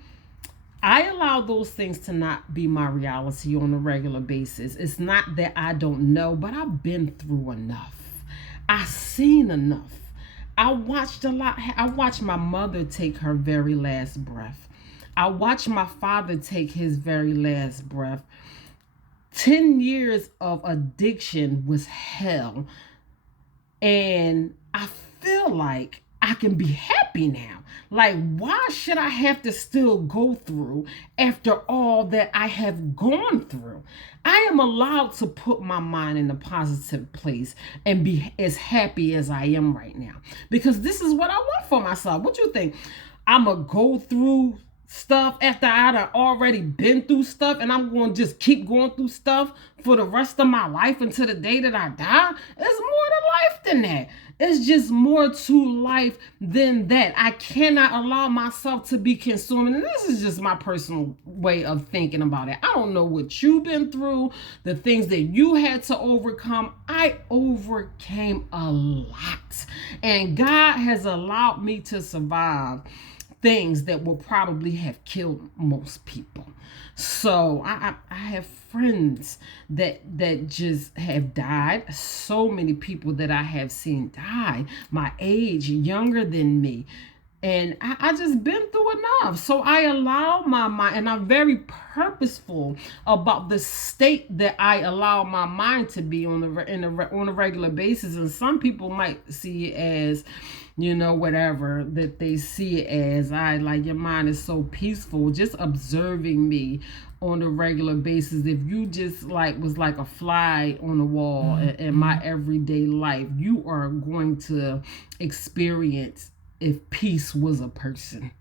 I allow those things to not be my reality on a regular basis. It's not that I don't know, but I've been through enough. I seen enough. I watched a lot. I watched my mother take her very last breath. I watched my father take his very last breath. 10 years of addiction was hell. And I feel like I can be happy now. Like, why should I have to still go through after all that I have gone through? I am allowed to put my mind in a positive place and be as happy as I am right now, because this is what I want for myself. What you think? I'm going to go through stuff after I'd already been through stuff, and I'm going to just keep going through stuff for the rest of my life until the day that I die? It's more to life than that. It's just more to life than that. I cannot allow myself to be consumed. And this is just my personal way of thinking about it. I don't know what you've been through, the things that you had to overcome. I overcame a lot. And God has allowed me to survive things that will probably have killed most people. So I have friends that just have died. So many people that I have seen die my age, younger than me. And I just been through enough. So I allow my mind, and I'm very purposeful about the state that I allow my mind to be on a regular basis. And some people might see it as, whatever that they see it as. I like, your mind is so peaceful. Just observing me on a regular basis, if you just was like a fly on the wall in my everyday life, you are going to experience if peace was a person.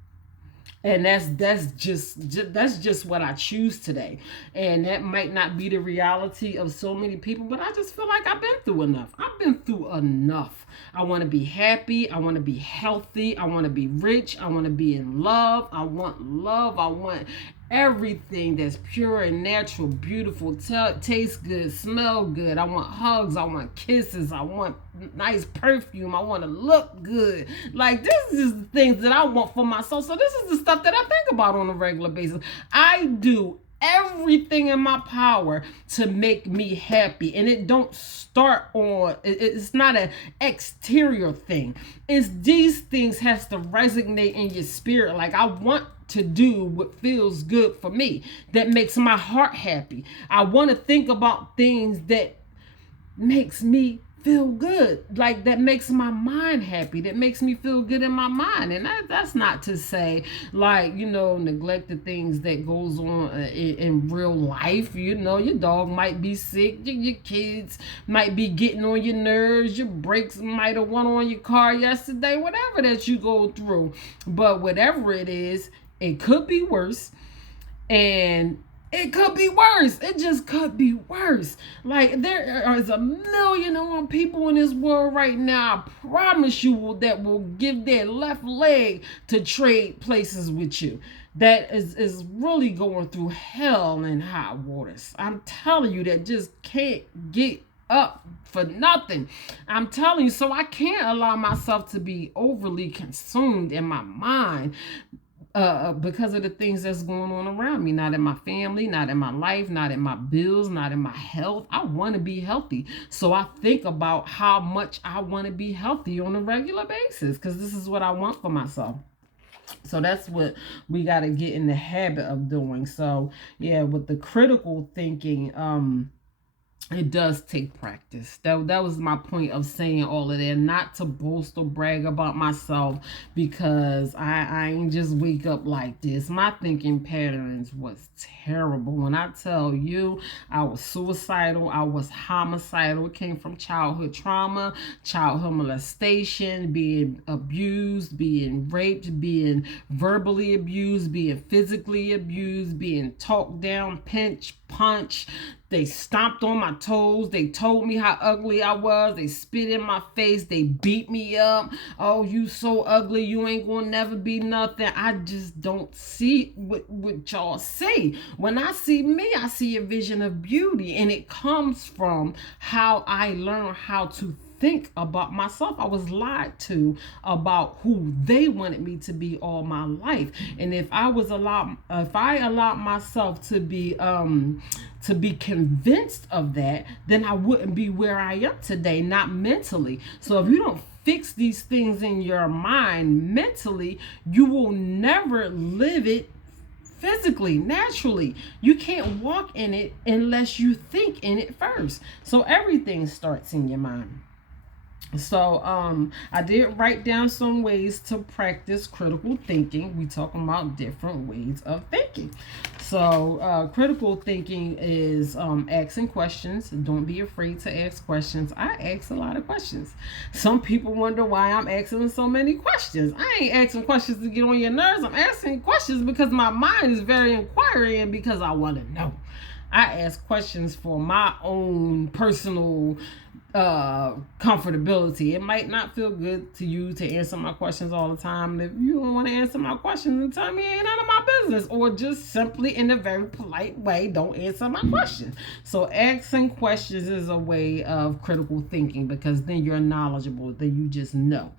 And that's just what I choose today. And that might not be the reality of so many people, but I just feel like I've been through enough. I've been through enough. I want to be happy. I want to be healthy. I want to be rich. I want to be in love. I want love. I want everything that's pure and natural, beautiful, tastes good, smell good. I want hugs. I want kisses. I want nice perfume. I want to look good. Like, this is the things that I want for myself. So this is the stuff that I think about on a regular basis. I do everything in my power to make me happy, and it don't start on, it's not an exterior thing. It's these things has to resonate in your spirit. Like, I want to do what feels good for me, that makes my heart happy. I want to think about things that makes me feel good, like that makes my mind happy, that makes me feel good in my mind. And that's not to say neglect the things that goes on in real life. Your dog might be sick, your kids might be getting on your nerves, your brakes might have went on your car yesterday, whatever that you go through. But whatever it is, it could be worse, and it could be worse. It just could be worse. Like, there is 1,000,000 people in this world right now, I promise you, that will give their left leg to trade places with you. That is really going through hell and high waters. I'm telling you, that just can't get up for nothing. I'm telling you. So I can't allow myself to be overly consumed in my mind because of the things that's going on around me, not in my family, not in my life, not in my bills, not in my health. I want to be healthy. So I think about how much I want to be healthy on a regular basis, because this is what I want for myself. So that's what we got to get in the habit of doing. So yeah, with the critical thinking, it does take practice. That was my point of saying all of that. Not to boast or brag about myself, because I ain't just wake up like this. My thinking patterns was terrible. When I tell you, I was suicidal, I was homicidal. It came from childhood trauma, childhood molestation, being abused, being raped, being verbally abused, being physically abused, being talked down, pinched, punched. They stomped on my toes. They told me how ugly I was. They spit in my face. They beat me up. Oh, you so ugly. You ain't gonna never be nothing. I just don't see what y'all see. When I see me, I see a vision of beauty. And it comes from how I learn how to think about myself. I was lied to about who they wanted me to be all my life. And if I allowed myself to be convinced of that, then I wouldn't be where I am today, not mentally. So if you don't fix these things in your mind mentally, you will never live it physically, naturally. You can't walk in it unless you think in it first. So everything starts in your mind. So I did write down some ways to practice critical thinking. We talking about different ways of thinking. So critical thinking is asking questions. Don't be afraid to ask questions. I ask a lot of questions. Some people wonder why I'm asking so many questions. I ain't asking questions to get on your nerves. I'm asking questions because my mind is very inquiring and because I want to know. I ask questions for my own personal comfortability. It might not feel good to you to answer my questions all the time. If you don't want to answer my questions, then tell me it ain't none of my business, or just simply in a very polite way, don't answer my questions. So asking questions is a way of critical thinking, because then you're knowledgeable, then you just know.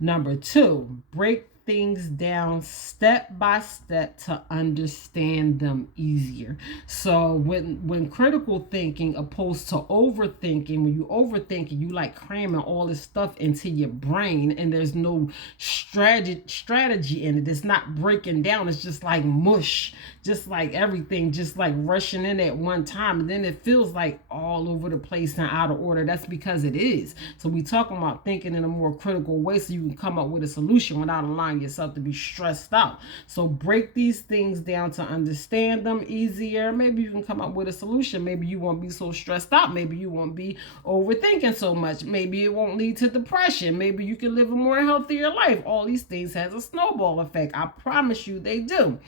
Number 2, break things down step by step to understand them easier. So when critical thinking opposed to overthinking, when you overthink, you like cramming all this stuff into your brain and there's no strategy in it. It's not breaking down. It's just like mush, just like everything, just like rushing in at one time. And then it feels like all over the place and out of order. That's because it is. So we talking about thinking in a more critical way so you can come up with a solution without allowing yourself to be stressed out. So break these things down to understand them easier. Maybe you can come up with a solution. Maybe you won't be so stressed out. Maybe you won't be overthinking so much. Maybe it won't lead to depression. Maybe you can live a more healthier life. All these things has a snowball effect. I promise you they do.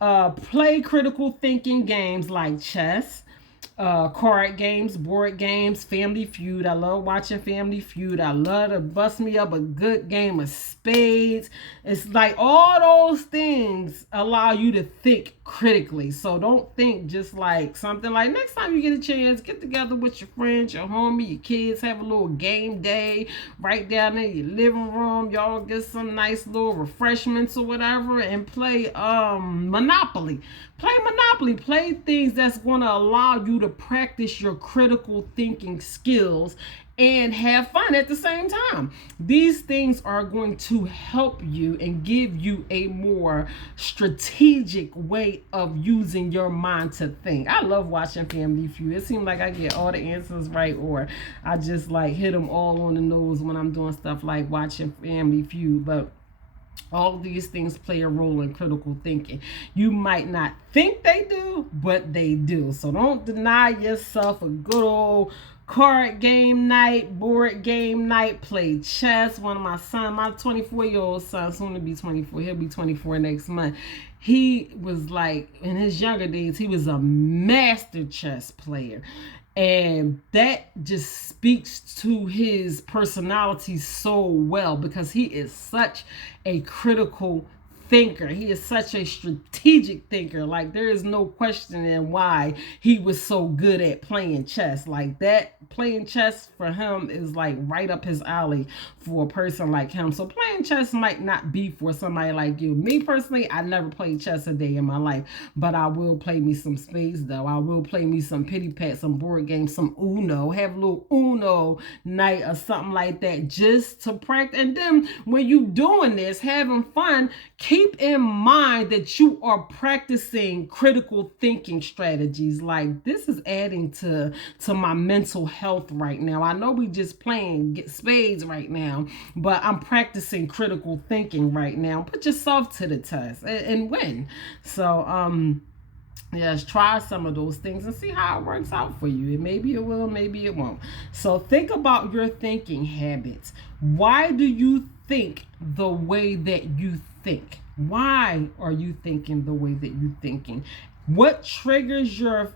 Play critical thinking games like chess, card games, board games, Family Feud. I love watching Family Feud. I love to bust me up a good game of spades. It's like all those things allow you to think critically. So don't think just like something like next time you get a chance, get together with your friends, your homie, your kids, have a little game day right down in your living room. Y'all get some nice little refreshments or whatever and play Monopoly. Play things that's going to allow you to practice your critical thinking skills and have fun at the same time. These things are going to help you and give you a more strategic way of using your mind to think. I love watching Family Feud. It seems like I get all the answers right, or I just like hit them all on the nose when I'm doing stuff like watching Family Feud. But all of these things play a role in critical thinking. You might not think they do, but they do. So don't deny yourself a good old card game night, board game night, play chess. One of my son, my 24-year-old son, soon to be 24, he'll be 24 next month. He was like, in his younger days, he was a master chess player. And that just speaks to his personality so well, because he is such a critical thinker. He is such a strategic thinker. Like, there is no questioning why he was so good at playing chess. Like, that playing chess for him is like right up his alley for a person like him. So playing chess might not be for somebody like you. Me personally, I never played chess a day in my life, but I will play me some spades though. I will play me some pity pat, some board games, some Uno, have a little Uno night or something like that, just to practice. And then when you doing this, having fun, keep in mind that you are practicing critical thinking strategies. Like, this is adding to my mental health right now. I know we just playing spades right now, but I'm practicing critical thinking right now. Put yourself to the test and win. So yes, try some of those things and see how it works out for you. And maybe it will, maybe it won't. So think about your thinking habits. Why do you think the way that you think? Why are you thinking the way that you're thinking? What triggers your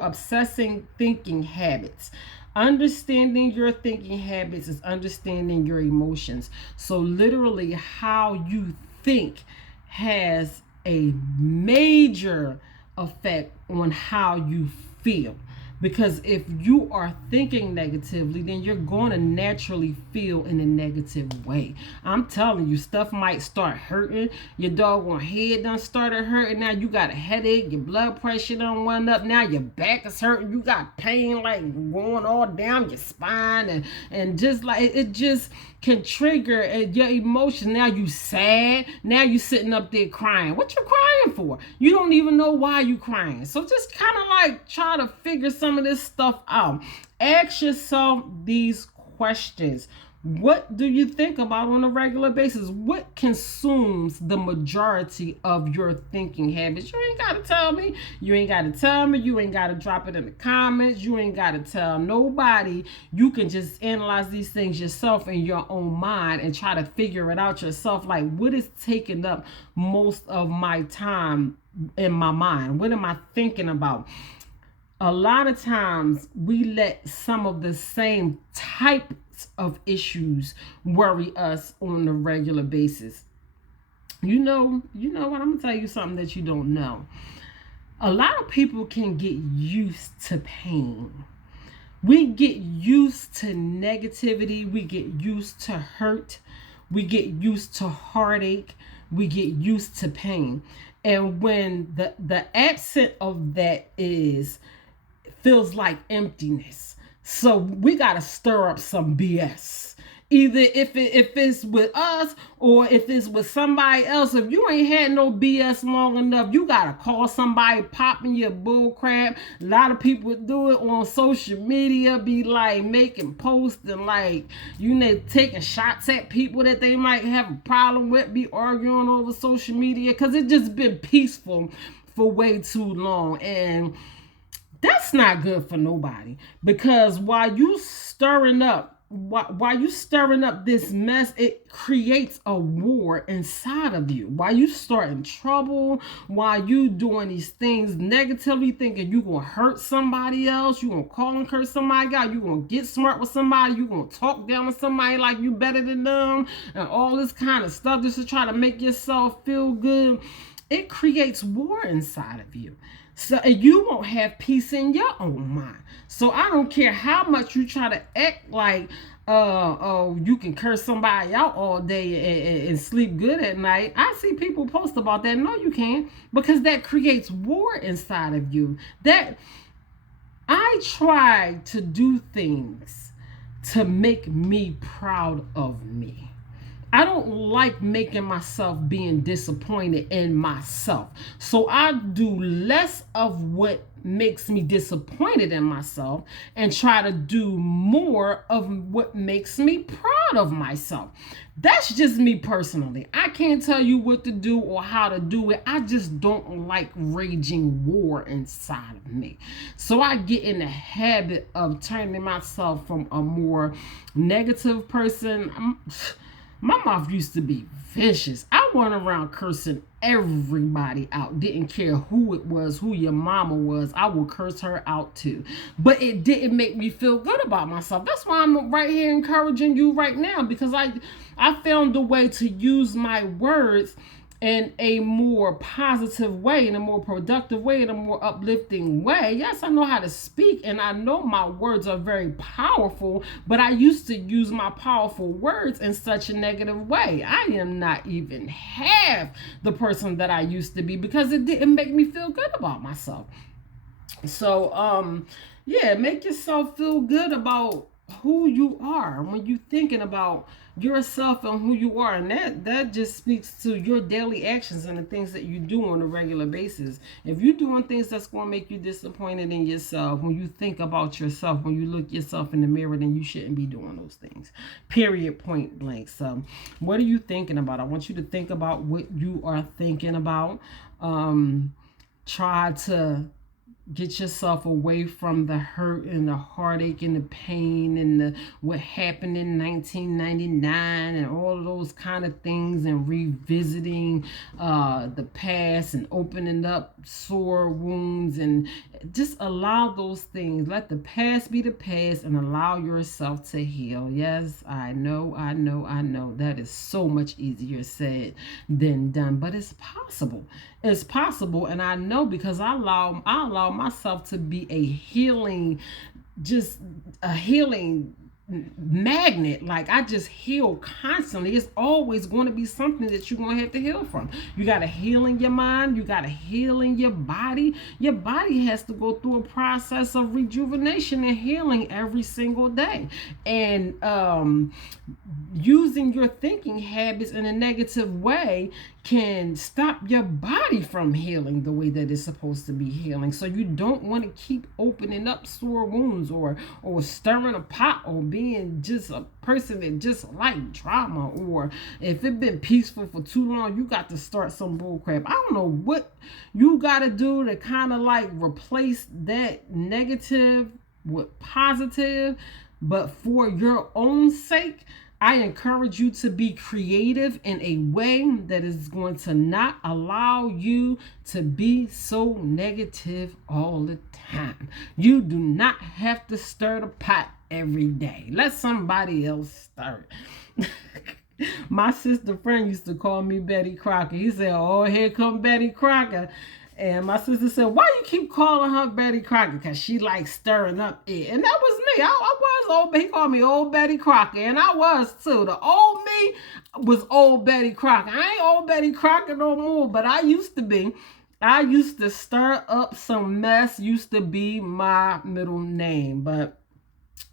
obsessing thinking habits? Understanding your thinking habits is understanding your emotions. So literally, how you think has a major effect on how you feel. Because if you are thinking negatively, then you're going to naturally feel in a negative way. I'm telling you, stuff might start hurting. Your doggone head done started hurting. Now you got a headache. Your blood pressure done went up. Now your back is hurting. You got pain like going all down your spine. And just like it just can trigger your emotions. Now you sad. Now you sitting up there crying. What you crying for? You don't even know why you crying. So just kind of like try to figure some of this stuff out. Ask yourself these questions. What do you think about on a regular basis? What consumes the majority of your thinking habits? You ain't got to tell me. You ain't got to tell me. You ain't got to drop it in the comments. You ain't got to tell nobody. You can just analyze these things yourself in your own mind and try to figure it out yourself. Like, what is taking up most of my time in my mind? What am I thinking about? A lot of times we let some of the same types of issues worry us on a regular basis. You know what? I'm gonna tell you something that you don't know. A lot of people can get used to pain. We get used to negativity. We get used to hurt. We get used to heartache. We get used to pain. And when the absent of that feels like emptiness. So we got to stir up some BS. Either if it's with us or if it's with somebody else. If you ain't had no BS long enough, you got to call somebody popping your bull crap. A lot of people do it on social media, be like making posts and like, taking shots at people that they might have a problem with, be arguing over social media because it just been peaceful for way too long. And that's not good for nobody, because while you stirring up this mess, it creates a war inside of you. While you starting trouble, while you doing these things negatively, thinking you gonna hurt somebody else, you gonna call and curse somebody out, you gonna get smart with somebody, you gonna talk down with somebody like you better than them, and all this kind of stuff just to try to make yourself feel good. It creates war inside of you. So you won't have peace in your own mind. So I don't care how much you try to act like you can curse somebody out all day and sleep good at night. I see people post about that. No, you can't, because that creates war inside of you. That I try to do things to make me proud of me. I don't like making myself being disappointed in myself. So I do less of what makes me disappointed in myself and try to do more of what makes me proud of myself. That's just me personally. I can't tell you what to do or how to do it. I just don't like raging war inside of me. So I get in the habit of turning myself from a more negative person. My mouth used to be vicious. I went around cursing everybody out. Didn't care who it was, who your mama was. I would curse her out too. But it didn't make me feel good about myself. That's why I'm right here encouraging you right now, because I found a way to use my words in a more positive way, in a more productive way, in a more uplifting way. Yes, I know how to speak, and I know my words are very powerful, but I used to use my powerful words in such a negative way. I am not even half the person that I used to be, because it didn't make me feel good about myself. So, yeah, make yourself feel good about who you are when you're thinking about yourself and who you are, and that just speaks to your daily actions and the things that you do on a regular basis. If you're doing things that's going to make you disappointed in yourself, when you think about yourself, when you look yourself in the mirror, then you shouldn't be doing those things, period, point blank. So what are you thinking about? I want you to think about what you are thinking about. Try to get yourself away from the hurt and the heartache and the pain and what happened in 1999 and all of those kind of things, and revisiting the past and opening up sore wounds and Just allow those things. Let the past be the past and allow yourself to heal. Yes, I know, I know, I know. That is so much easier said than done, but it's possible. It's possible, and I know because I allow myself to be a healing, just a healing magnet. Like, I just heal constantly. It's always going to be something that you're going to have to heal from. You got to heal in your mind, you got to heal in your body. Your body has to go through a process of rejuvenation and healing every single day. And using your thinking habits in a negative way can stop your body from healing the way that it's supposed to be healing. So you don't want to keep opening up sore wounds or stirring a pot or being just a person that just like drama. Or if it's been peaceful for too long, you got to start some bull crap. I don't know what you got to do to kind of like replace that negative with positive, but for your own sake, I encourage you to be creative in a way that is going to not allow you to be so negative all the time. You do not have to stir the pot every day. Let somebody else stir it. My sister friend used to call me Betty Crocker. He said, "Oh, here come Betty Crocker." And my sister said, "Why you keep calling her Betty Crocker?" Because she likes stirring up it. And that was me. I was old. He called me old Betty Crocker. And I was too. The old me was old Betty Crocker. I ain't old Betty Crocker no more, but I used to be. I used to stir up some mess. Used to be my middle name. But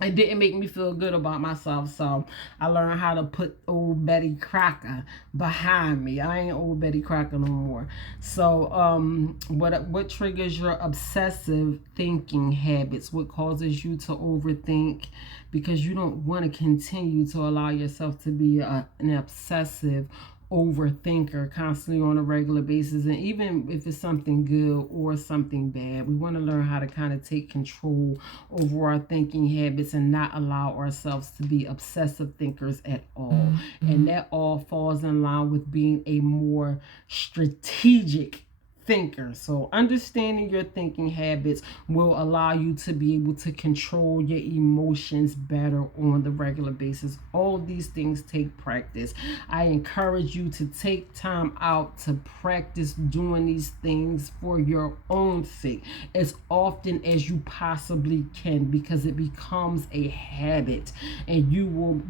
it didn't make me feel good about myself, so I learned how to put old Betty Crocker behind me. I ain't old Betty Crocker no more. So what triggers your obsessive thinking habits? What causes you to overthink? Because you don't want to continue to allow yourself to be an obsessive overthinker constantly on a regular basis. And even if it's something good or something bad, we want to learn how to kind of take control over our thinking habits and not allow ourselves to be obsessive thinkers at all. And that all falls in line with being a more strategic thinker. So understanding your thinking habits will allow you to be able to control your emotions better on the regular basis. All of these things take practice. I encourage you to take time out to practice doing these things for your own sake as often as you possibly can, because it becomes a habit and you'll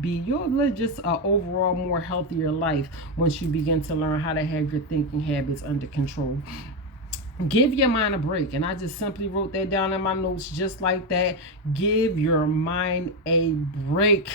live just an overall more healthier life once you begin to learn how to have your thinking habits under control. Give your mind a break. And I just simply wrote that down in my notes just like that. Give your mind a break.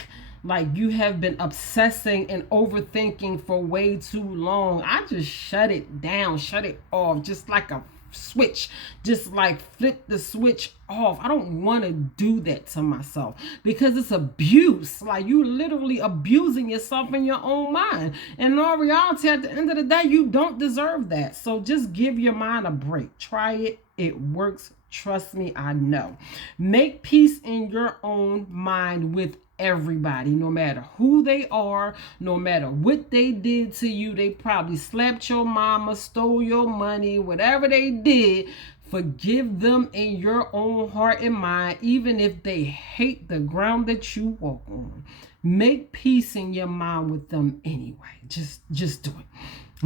Like, you have been obsessing and overthinking for way too long. I just shut it down, shut it off, just like a switch. Just like flip the switch off. I don't want to do that to myself because it's abuse. Like, you literally abusing yourself in your own mind. And in all reality, at the end of the day, you don't deserve that. So just give your mind a break. Try it. It works. Trust me, I know. Make peace in your own mind with everybody, no matter who they are, no matter what they did to you. They probably slapped your mama, stole your money, whatever they did. Forgive them in your own heart and mind, even if they hate the ground that you walk on. Make peace in your mind with them anyway. Just do it.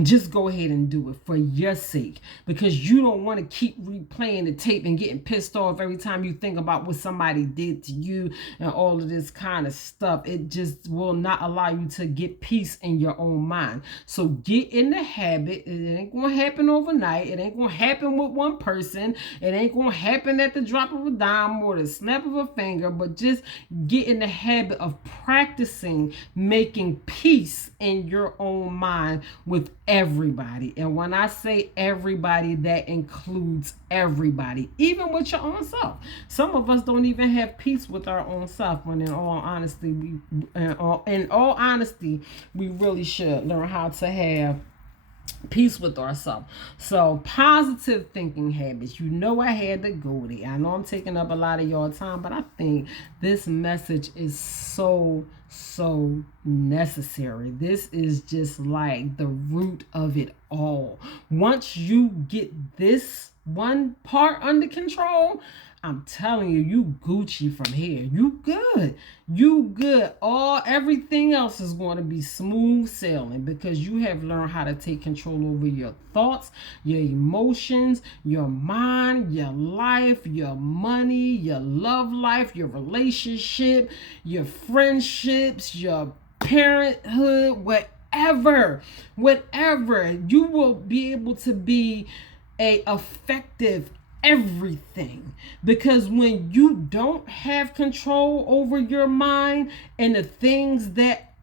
Just go ahead and do it for your sake, because you don't want to keep replaying the tape and getting pissed off every time you think about what somebody did to you and all of this kind of stuff. It just will not allow you to get peace in your own mind. So get in the habit. It ain't going to happen overnight. It ain't going to happen with one person. It ain't going to happen at the drop of a dime or the snap of a finger, but just get in the habit of practicing making peace in your own mind with everybody. And when I say everybody, that includes everybody, even with your own self. Some of us don't even have peace with our own self, when in all honesty, we really should learn how to have peace with ourselves. So positive thinking habits. You know, I had to go there. I know I'm taking up a lot of your time, but I think this message is so necessary. This is just like the root of it all. Once you get this one part under control, I'm telling you, you Gucci from here. You good. You good. Everything else is going to be smooth sailing because you have learned how to take control over your thoughts, your emotions, your mind, your life, your money, your love life, your relationship, your friendships, your parenthood, whatever, you will be able to be a effective everything, because when you don't have control over your mind and the things that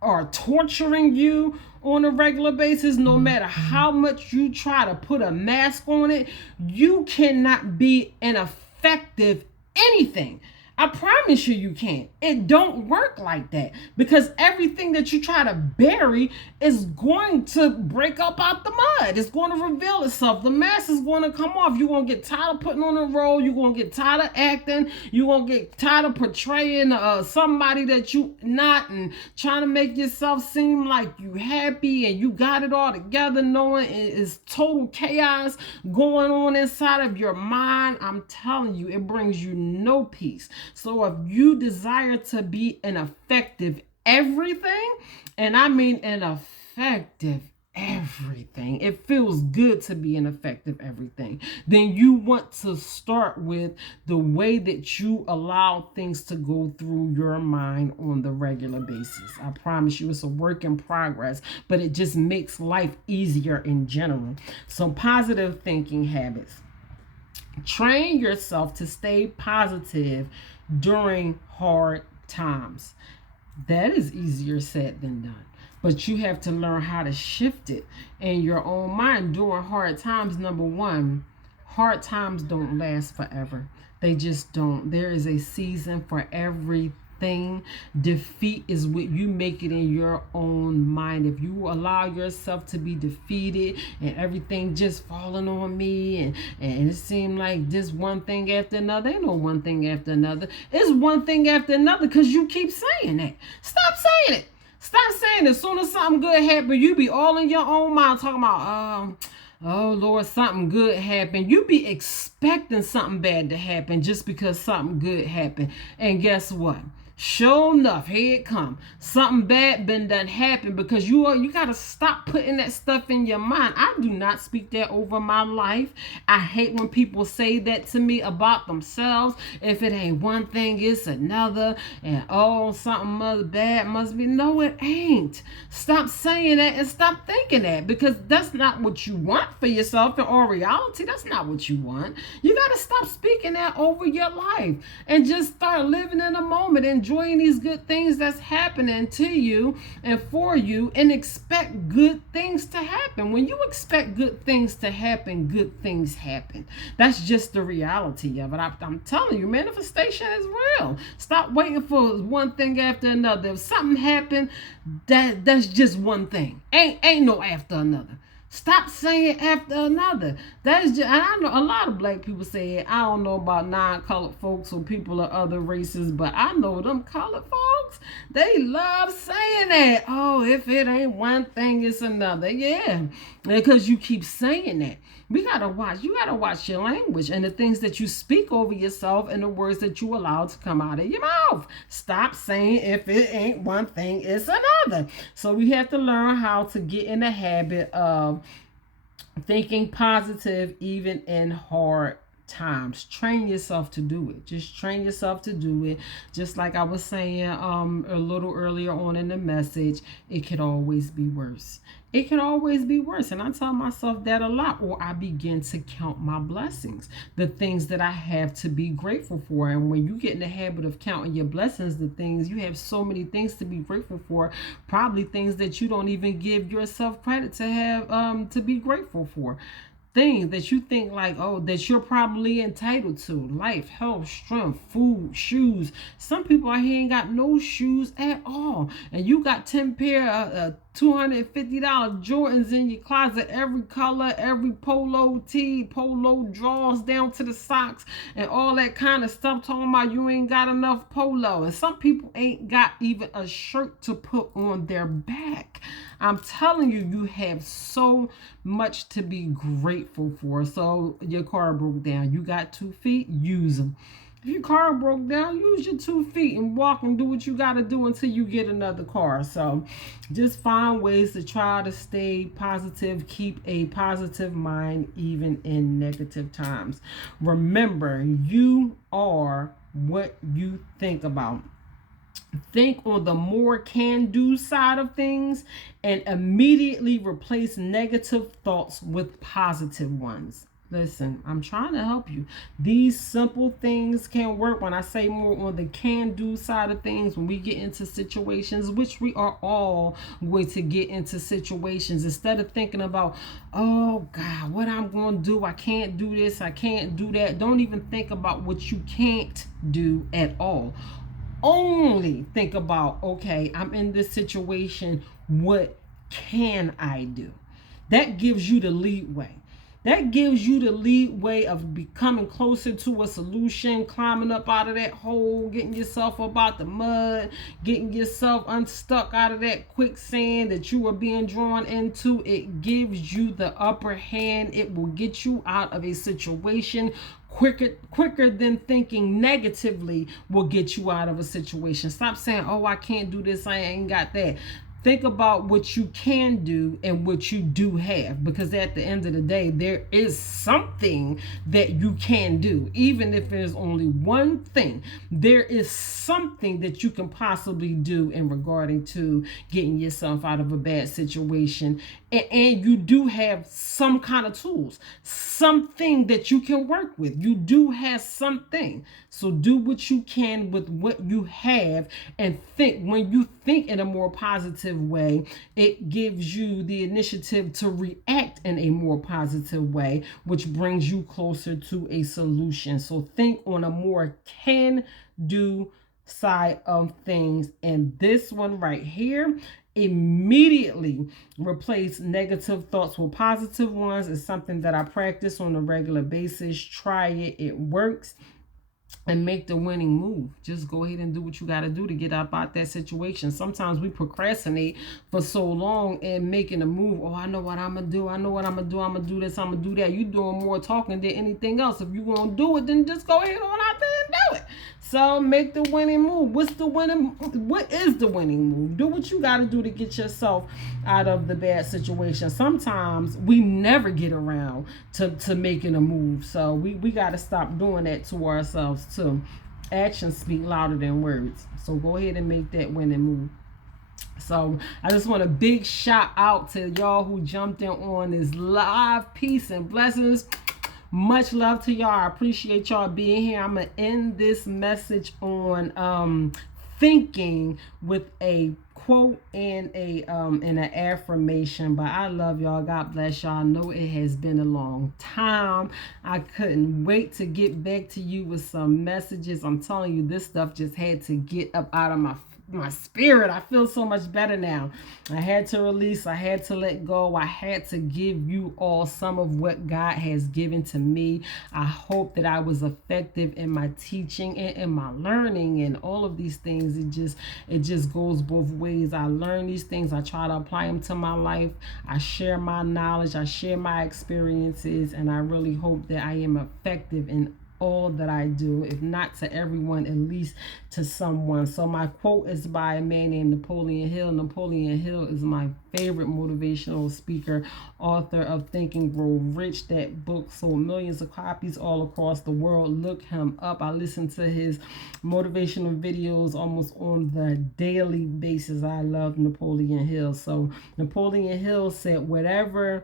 are torturing you on a regular basis, no matter how much you try to put a mask on it, you cannot be an effective anything. I promise you, you can't. It don't work like that, because everything that you try to bury is going to break up out the mud. It's going to reveal itself. The mask is going to come off. You're going to get tired of putting on a role. You're going to get tired of acting. You're going to get tired of portraying somebody that you not, and trying to make yourself seem like you happy and you got it all together, knowing it is total chaos going on inside of your mind. I'm telling you, it brings you no peace. So if you desire to be an effective everything, and I mean an effective everything, it feels good to be an effective everything, then you want to start with the way that you allow things to go through your mind on the regular basis. I promise you, it's a work in progress, but it just makes life easier in general. So positive thinking habits. Train yourself to stay positive during hard times. That is easier said than done. But you have to learn how to shift it in your own mind during hard times. Number one, hard times don't last forever. They just don't. There is a season for everything. Defeat is what you make it in your own mind. If you allow yourself to be defeated and everything just falling on me, and it seemed like this one thing after another, ain't no one thing after another. It's one thing after another because you keep saying that. Stop saying it. Stop saying it. As soon as something good happens, you be all in your own mind talking about, oh Lord, something good happened. You be expecting something bad to happen just because something good happened. And guess what? Sure enough, here it come. Something bad been done happen, because you gotta stop putting that stuff in your mind. I do not speak that over my life. I hate when people say that to me about themselves. If it ain't one thing, it's another. And something bad must be. No, it ain't. Stop saying that and stop thinking that, because that's not what you want for yourself. In all reality, that's not what you want. You gotta stop speaking that over your life and just start living in a moment, enjoying these good things that's happening to you and for you, and expect good things to happen. When you expect good things to happen, good things happen. That's just the reality of it. I'm telling you, manifestation is real. Stop waiting for one thing after another. If something happened, that's just one thing. Ain't no after another. Stop saying after another. That is just, and I know a lot of black people say it. I don't know about non-colored folks or people of other races, but I know them colored folks, they love saying that. Oh, if it ain't one thing, it's another. Yeah, because you keep saying that. You gotta watch your language and the things that you speak over yourself and the words that you allow to come out of your mouth. Stop saying if it ain't one thing, it's another. So we have to learn how to get in the habit of thinking positive even in hard times. Train yourself to do it. Just train yourself to do it. Just like I was saying a little earlier on in the message, it could always be worse. It can always be worse. And I tell myself that a lot, or I begin to count my blessings, the things that I have to be grateful for. And when you get in the habit of counting your blessings, the things, you have so many things to be grateful for, probably things that you don't even give yourself credit to have to be grateful for. Things that you think like, oh, that you're probably entitled to: life, health, strength, food, shoes. Some people out here ain't got no shoes at all, and you got 10 pair of $250 Jordans in your closet, every color, every polo tee, polo drawers down to the socks, and all that kind of stuff, talking about you ain't got enough polo. And some people ain't got even a shirt to put on their back. I'm telling you, you have so much to be grateful for. So your car broke down. You got 2 feet, use them. If your car broke down, use your 2 feet and walk and do what you got to do until you get another car. So just find ways to try to stay positive, keep a positive mind even in negative times. Remember, you are what you think about. Think on the more can do side of things and immediately replace negative thoughts with positive ones. Listen, I'm trying to help you. These simple things can work. When I say more on the can do side of things, when we get into situations, which we are all going to get into situations, instead of thinking about, oh God, what I'm going to do, I can't do this, I can't do that. Don't even think about what you can't do at all. Only think about, okay, I'm in this situation, what can I do? That gives you the leeway. That gives you the leeway of becoming closer to a solution, climbing up out of that hole, getting yourself up out the mud, getting yourself unstuck out of that quicksand that you are being drawn into. It gives you the upper hand. It will get you out of a situation quicker than thinking negatively will get you out of a situation. Stop saying, oh, I can't do this, I ain't got that. Think about what you can do and what you do have, because at the end of the day, there is something that you can do. Even if there's only one thing, there is something that you can possibly do in regarding to getting yourself out of a bad situation. And you do have some kind of tools, something that you can work with. You do have something. So do what you can with what you have, and think. When you think in a more positive way, it gives you the initiative to react in a more positive way, which brings you closer to a solution. So think on a more can do side of things. And this one right here, immediately replace negative thoughts with positive ones, is something that I practice on a regular basis. Try it, it works. And make the winning move. Just go ahead and do what you got to do to get up out that situation. Sometimes we procrastinate for so long and making a move. Oh, I know what I'm going to do. I know what I'm going to do. I'm going to do this. I'm going to do that. You're doing more talking than anything else. If you're going to do it, then just go ahead on out there and do it. So make the winning move. What is the winning move? Do what you got to do to get yourself out of the bad situation. Sometimes we never get around to making a move. So we got to stop doing that to ourselves too. Actions speak louder than words. So go ahead and make that winning move. So I just want a big shout out to y'all who jumped in on this live. Peace and blessings. Much love to y'all. I appreciate y'all being here. I'm going to end this message on thinking with a quote and an affirmation. But I love y'all. God bless y'all. I know it has been a long time. I couldn't wait to get back to you with some messages. I'm telling you, this stuff just had to get up out of my spirit. I feel so much better now. I had to release. I had to let go. I had to give you all some of what God has given to me. I hope that I was effective in my teaching and in my learning and all of these things. It just goes both ways. I learn these things. I try to apply them to my life. I share my knowledge. I share my experiences, and I really hope that I am effective in all that I do, if not to everyone, at least to someone. So my quote is by a man named Napoleon Hill. Napoleon Hill is my favorite motivational speaker, author of Think and Grow Rich. That book sold millions of copies all across the world. Look him up. I listen to his motivational videos almost on the daily basis. I love Napoleon Hill. So Napoleon Hill said, whatever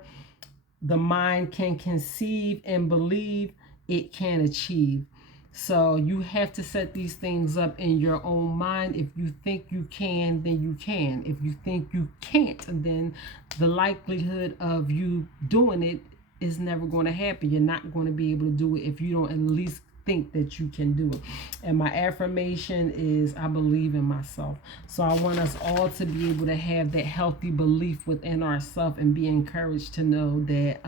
the mind can conceive and believe, it can achieve. So you have to set these things up in your own mind. If you think you can, then you can. If you think you can't, then the likelihood of you doing it is never going to happen. You're not going to be able to do it if you don't at least think that you can do it. And my affirmation is, I believe in myself. So I want us all to be able to have that healthy belief within ourselves and be encouraged to know that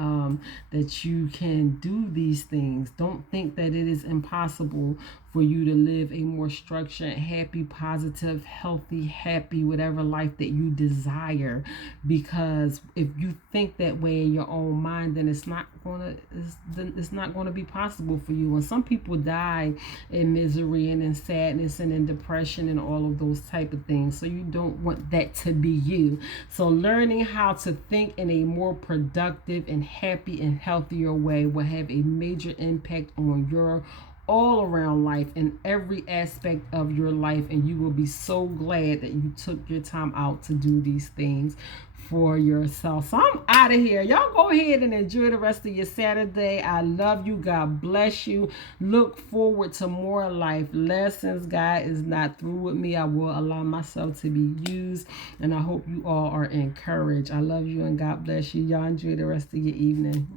that you can do these things. Don't think that it is impossible for you to live a more structured, happy, positive, healthy, happy, whatever life that you desire. Because if you think that way in your own mind, then it's not gonna be possible for you. And some people die in misery and in sadness and in depression and all of those type of things. So you don't want that to be you. So learning how to think in a more productive and happy and healthier way will have a major impact on your all around life in every aspect of your life, and you will be so glad that you took your time out to do these things for yourself. So I'm out of here. Y'all go ahead and enjoy the rest of your Saturday. I love you. God bless you. Look forward to more life lessons. God is not through with me. I will allow myself to be used, and I hope you all are encouraged. I love you and God bless you. Y'all enjoy the rest of your evening.